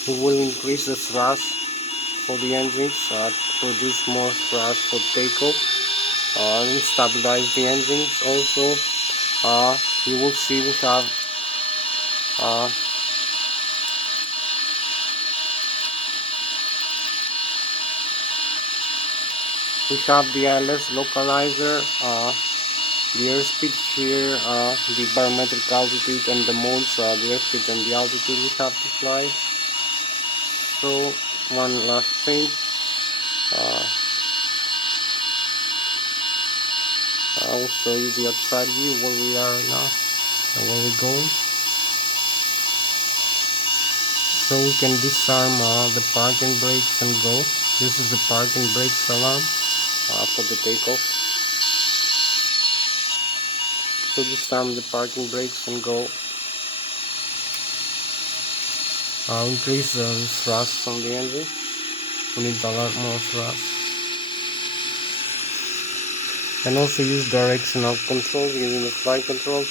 We will increase the thrust for the engines to produce more thrust for takeoff, and stabilize the engines. Also, you will see we have the ILS localizer, the airspeed here, the barometric altitude and the modes, the airspeed and the altitude we have to fly. So one last thing, I will show you the outside view where we are now and where we're going. So we can disarm the parking brakes and go. This is the parking brakes alarm for the takeoff. So disarm the parking brakes and go. Increase the thrust from the engine. We need a lot more thrust. And also use directional control using the flight controls.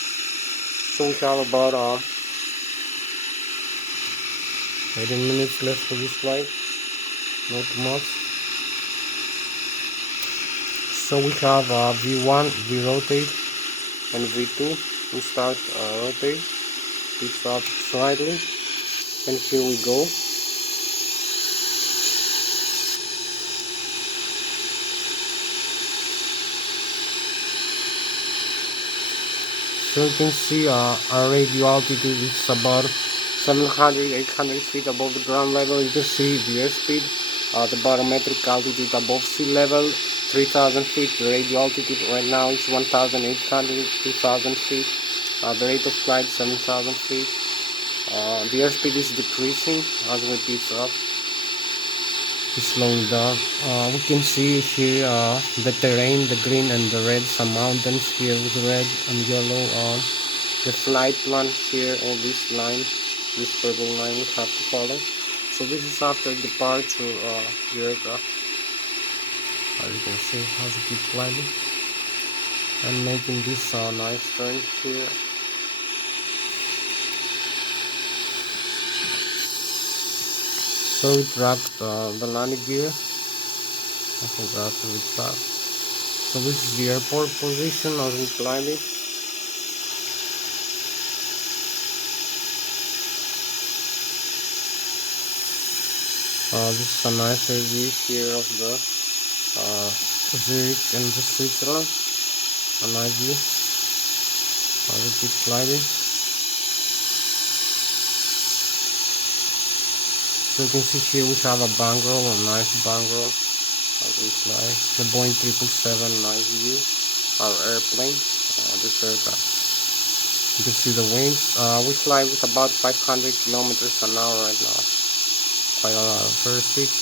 So we have about 18 minutes left for this flight. Not too much. So we have V1, V rotate, and V2. We start rotate, pitch up slightly, and here we go. So you can see our radio altitude is about 700-800 feet above the ground level. You can see the airspeed, the barometric altitude above sea level, 3,000 feet. The radio altitude right now is 1,800, 2,000 feet. The rate of flight 7,000 feet. The airspeed is decreasing as we pitch up. It's slowing down. We can see here the terrain, the green and the red, some mountains here with red and yellow. The flight plan here, all this line, this purple line we have to follow. So this is after departure the aircraft. As you can see, as we keep climbing and making this nice turn here. So we tracked the landing gear. I forgot to retract. So this is the airport position as we climb it. This is a nicer view here of the Zurich and the Switzerland. A nice view as we keep climbing. So you can see here we have a bank roll, a nice bank roll as we fly. The Boeing 777, nice view. Our airplane, this aircraft. You can see the wings. We fly with about 500 kilometers an hour right now. Quite a lot of airspeed.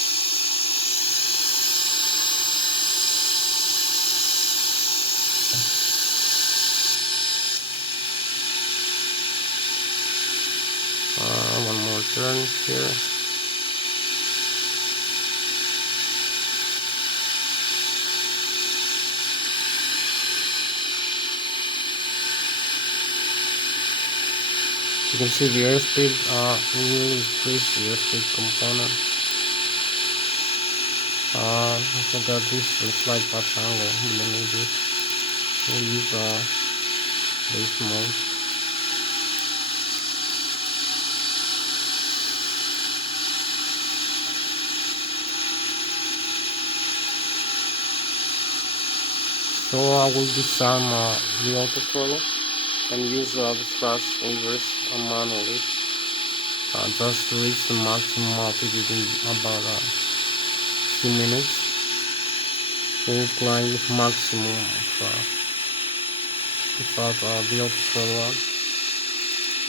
One more turn here. You can see the airspeed, we will increase the airspeed component. I forgot this slide path angle, we don't need this. We'll use base mode. So I will disarm the autothrottle and use the thrust levers manually just to reach the maximum altitude in about a few minutes. We will climb with maximum without the autothrottle on.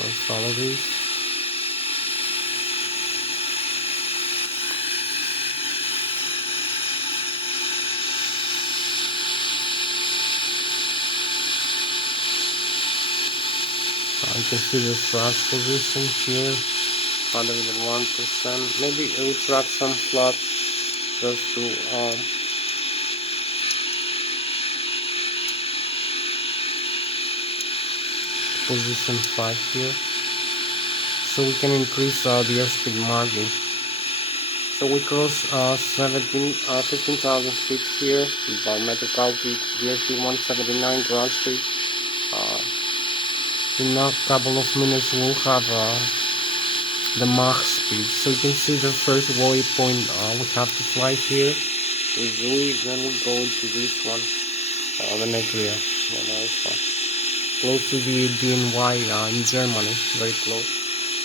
Let's follow this. You can see the thrust position here, 101%. Maybe it will track some Flught just to position 5 here, so we can increase the airspeed margin. So we cross 15,000 feet here, barometric altitude, the airspeed 179 ground speed. In a couple of minutes we'll have the Mach speed. So you can see the first waypoint we have to fly here is Zurich, then we go into this one, the Negria, the nice one, close to the DNY in Germany, very close.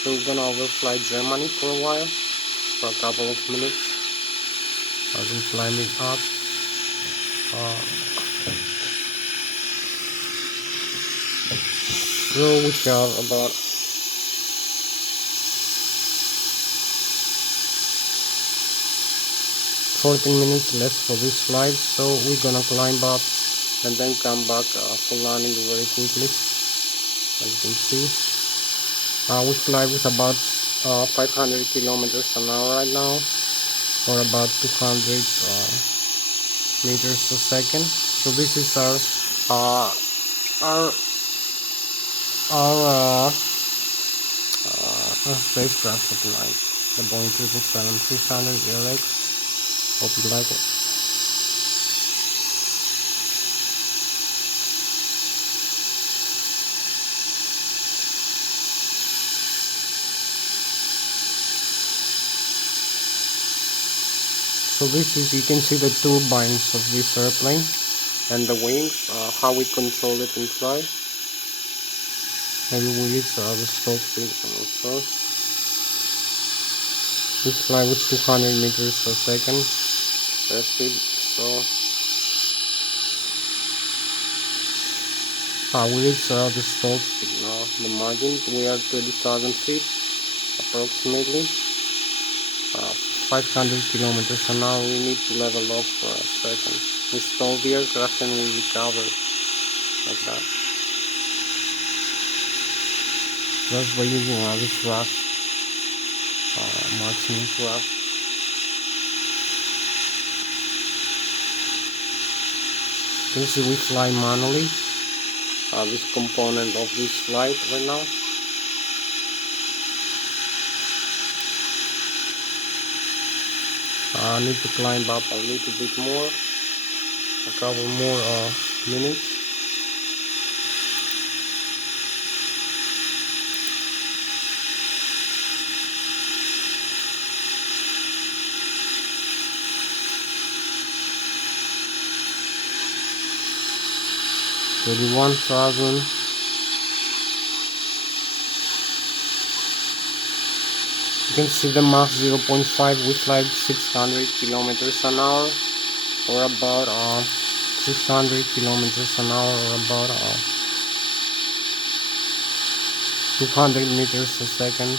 So we're gonna overfly Germany for a while, for a couple of minutes, as we climbing up. So we have about 14 minutes left for this flight, so we're gonna climb up and then come back for landing very quickly. As you can see, we fly with about 500 kilometers an hour right now, or about 200 meters a second. So this is our spacecraft for tonight, the Boeing 777-300 LX. Hope you like it. So this is, you can see the turbines of this airplane and the wings, how we control it and fly. Maybe we use the stall speed also. We fly with 200 meters a second airspeed. So we reach the stall speed now. The margin, we are 30,000 feet. approximately 500 kilometers an hour. We need to level off for a second, install the aircraft, and we recover like that. That's by using this thrust, maximum thrust. You can see we fly manually this component of this flight right now. I need to climb up a little bit more, a couple more minutes. $31,000. You can see the Mach 0.5. We fly 600 kilometers an hour, or about 600 kilometers an hour, or about 200 meters a second.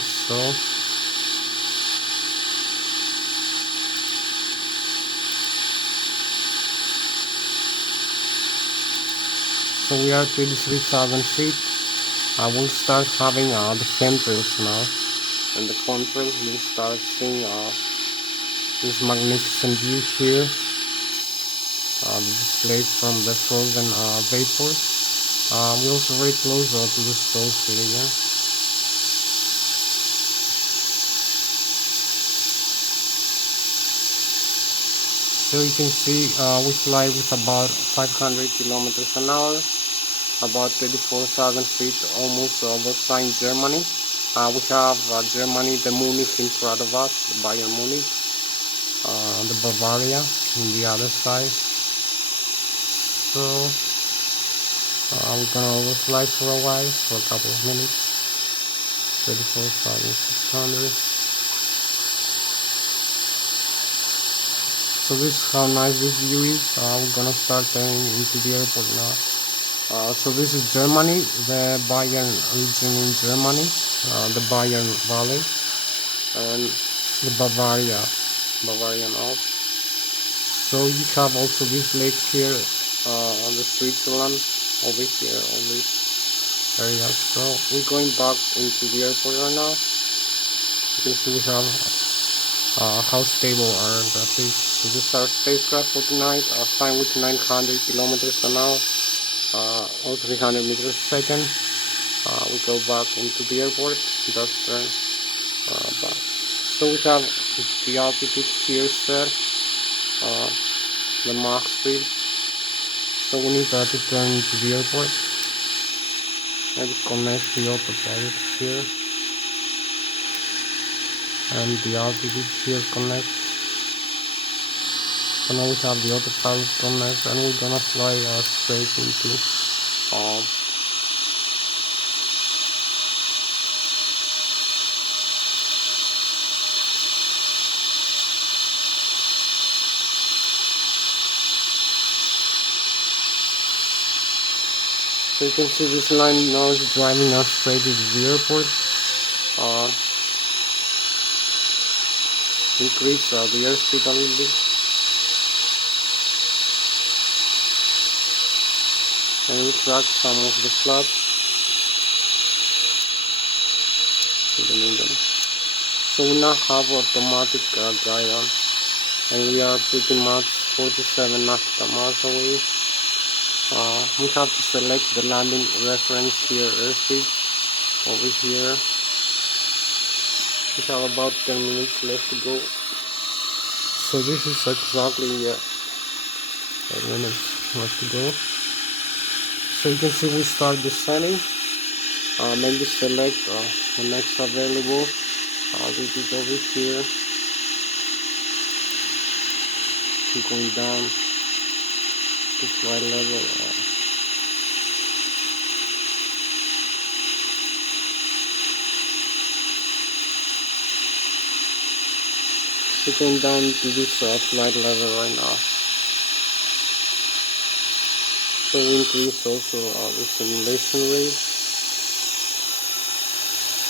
So we are 23,000 feet. I will start having the chemtrails now, and the contrails will start seeing this magnificent view here, displayed from the frozen vapor. We're also very close to the stove area. So you can see we fly with about 500 kilometers an hour, about 24,000 feet, almost outside Germany. We have Germany, the Munich in front of us, the Bayern Munich, the Bavaria on the other side. So we're gonna overfly for a while, for a couple of minutes. 34,600. So this is how nice this view is. We're gonna start turning into the airport now. So this is Germany, the Bayern region in Germany, the Bayern Valley, and the Bavarian Alps. So you have also this lake here, on the Switzerland, over here, on this area. So we're going back into the airport right now. You can see we have how stable are the things. So this is our spacecraft for tonight, flying with 900 kilometers an hour, or 300 meters a second. We go back into the airport, just turn back. So we have the altitude here set, the Mach speed. So we need to turn into the airport. Maybe connect the autopilot here, and the altitude here connect. So now we have the autopilot connect, and we're gonna fly straight into so you can see this line now is driving us straight to the airport. Increase the airspeed a little bit, and retract some of the flaps to the middle. So we now have automatic guidance, and we are pretty much 47 nautical miles away. We have to select the landing reference here, airspeed, over here. We have about 10 minutes left to go. So this is exactly 8 minutes left to go. So you can see we start descending. Maybe select the next available altitude over here. Going down to flight level. We're going down to this flight level right now. So we increase also the simulation rate.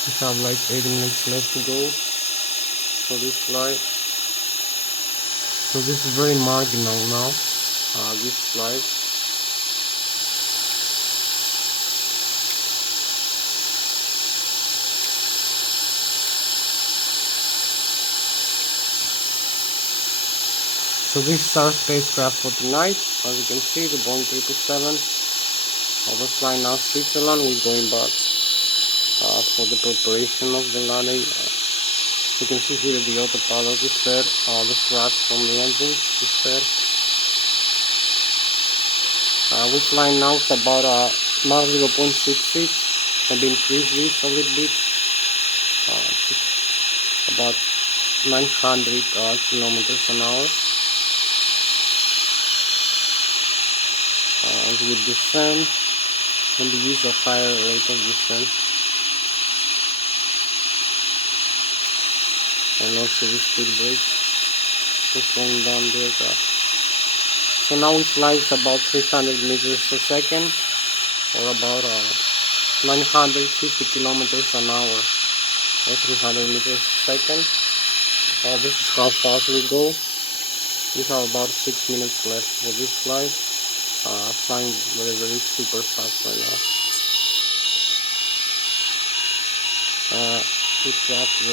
We have like 8 minutes left to go for this flight. So this is very marginal now, this flight. So this is our spacecraft for tonight. As you can see, the Boeing 777 overflying now Switzerland. We're going back for the preparation of the landing. You can see here the autopilot is set, the thrust from the engine is set. We're flying now for about Mach 0.66, maybe increase this a little bit, about 900 kilometers an hour. As we descend, and we use a higher rate of descent, and also the speed brake for slowing down the aircraft. So now it flies about 300 meters per second, or about 950 kilometers an hour, or 300 meters per second. This is how fast we go. We have about 6 minutes left for this flight. Flying very super fast right now. We have to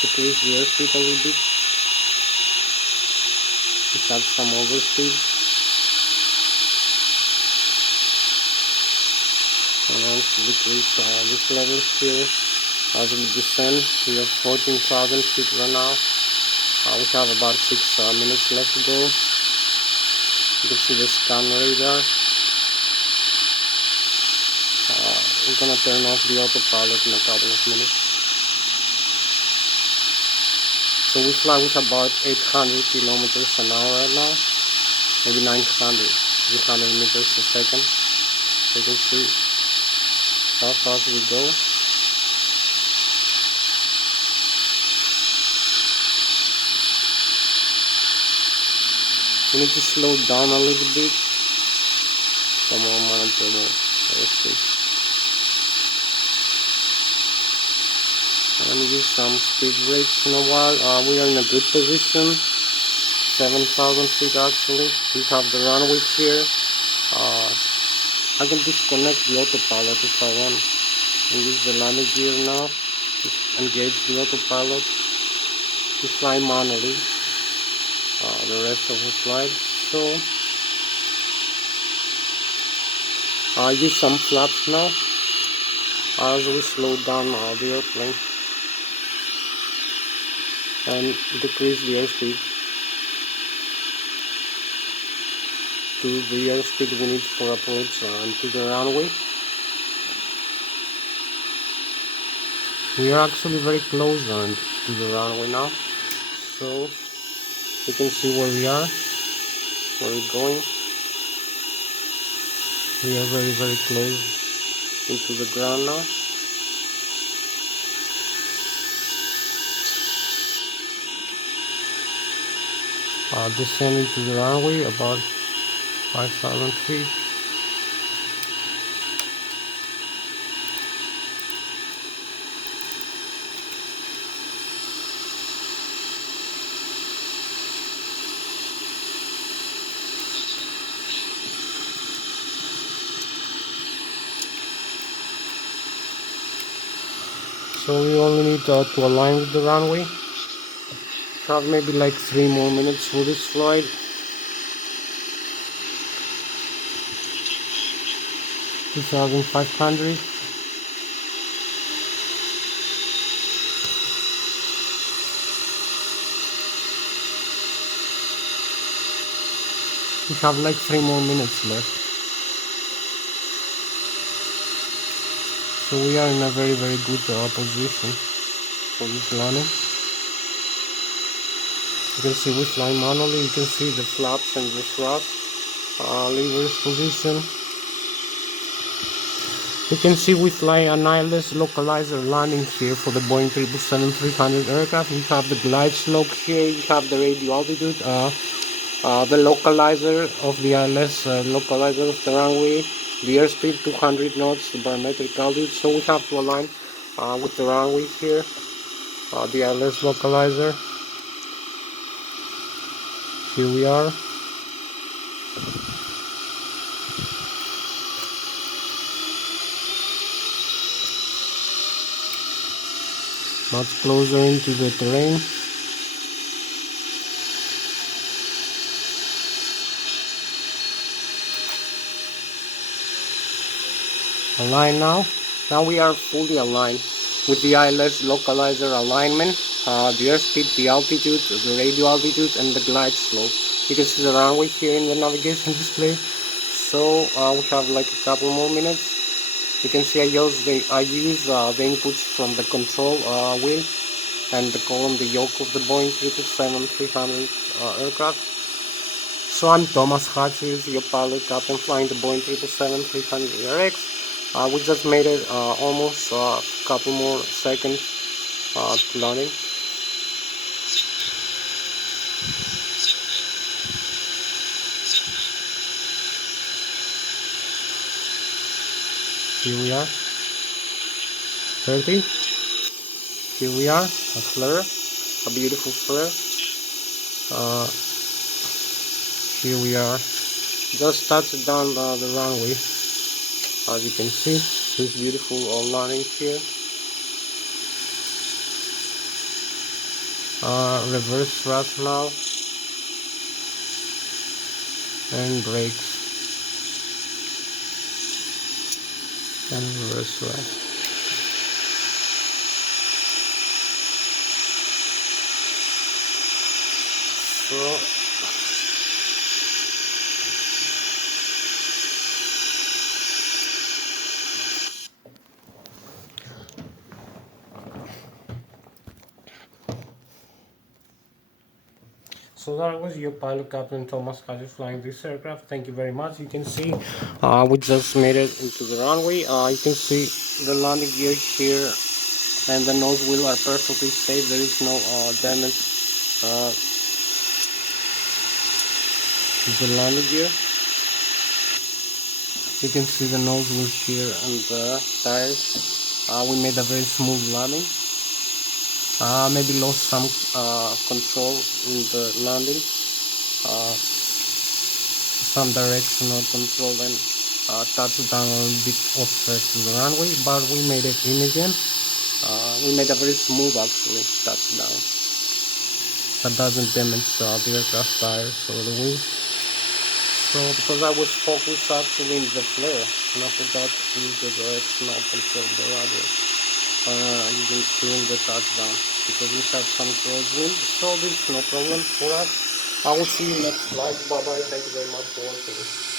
decrease the airspeed a little bit. We have some overspeed. And also decrease this level here. As we descend, we have 14,000 feet right now. We have about 6 minutes left to go. You can see the scan radar. We're gonna turn off the autopilot in a couple of minutes. So we fly with about 800 kilometers an hour right now, maybe 900, 300 meters per second. So you can see how fast we go. We need to slow down a little bit. Come on, monitor more airspeed. I'm gonna use some speed brakes in a while. We are in a good position, 7,000 feet actually. We have the runway here. I can disconnect the autopilot if I want and use the landing gear now. Just engage the autopilot to fly manually the rest of the flight. So I use some flaps now as we slow down the airplane and decrease the airspeed to the airspeed we need for approach to the runway. We are actually very close to the runway now, so you can see where we are, where we're going. We are very close into the ground now. Descending to the runway about 5,000 feet. So we only need to align with the runway. Have maybe like 3 more minutes for this flight. $2,500. We have like 3 more minutes left. So we are in a very good position for this landing. You can see we fly manually. You can see the flaps and the thrust levers position. You can see we fly an Lszh localizer landing here for the Boeing 777-300 aircraft. We have the glide slope here. You have the radio altitude, the localizer of the Lszh localizer of the runway, the airspeed 200 knots, the barometric altitude. So we have to align with the runway here, the Lszh localizer. Here we are. Much closer into the terrain. Align now. Now we are fully aligned with the Lszh localizer alignment, the airspeed, the altitude, the radio altitude, and the glide slope. You can see the runway here in the navigation display. So we have like a couple more minutes. You can see I use the inputs from the control wheel and the column, the yoke of the Boeing 777-300 aircraft. So I'm Thomas Hatsios, your pilot captain flying the Boeing 777-300ERX. We just made it almost a couple more seconds to landing. Here we are. 30. Here we are. A flare, a beautiful flare. Here we are. Just touched down the runway. As you can see, this beautiful landing here. Reverse thrust now. And brakes. And reverse thrust. So that was your pilot captain Thomas Hatsios flying this aircraft. Thank you very much. You can see we just made it into the runway. You can see the landing gear here and the nose wheel are perfectly safe. There is no damage to the landing gear. You can see the nose wheel here and the tires. We made a very smooth landing. Maybe lost some control in the landing, some directional control, and touched down a little bit offset to the runway, but we made it in again. We made a very smooth actually touchdown that doesn't damage the aircraft tires or the wheels. So because I was focused actually in the flare and I forgot to use the directional control of the rudder during the touchdown, because we have some crosswind, so this is no problem for us. I will see you next slide. Bye bye. Thank you very much for watching.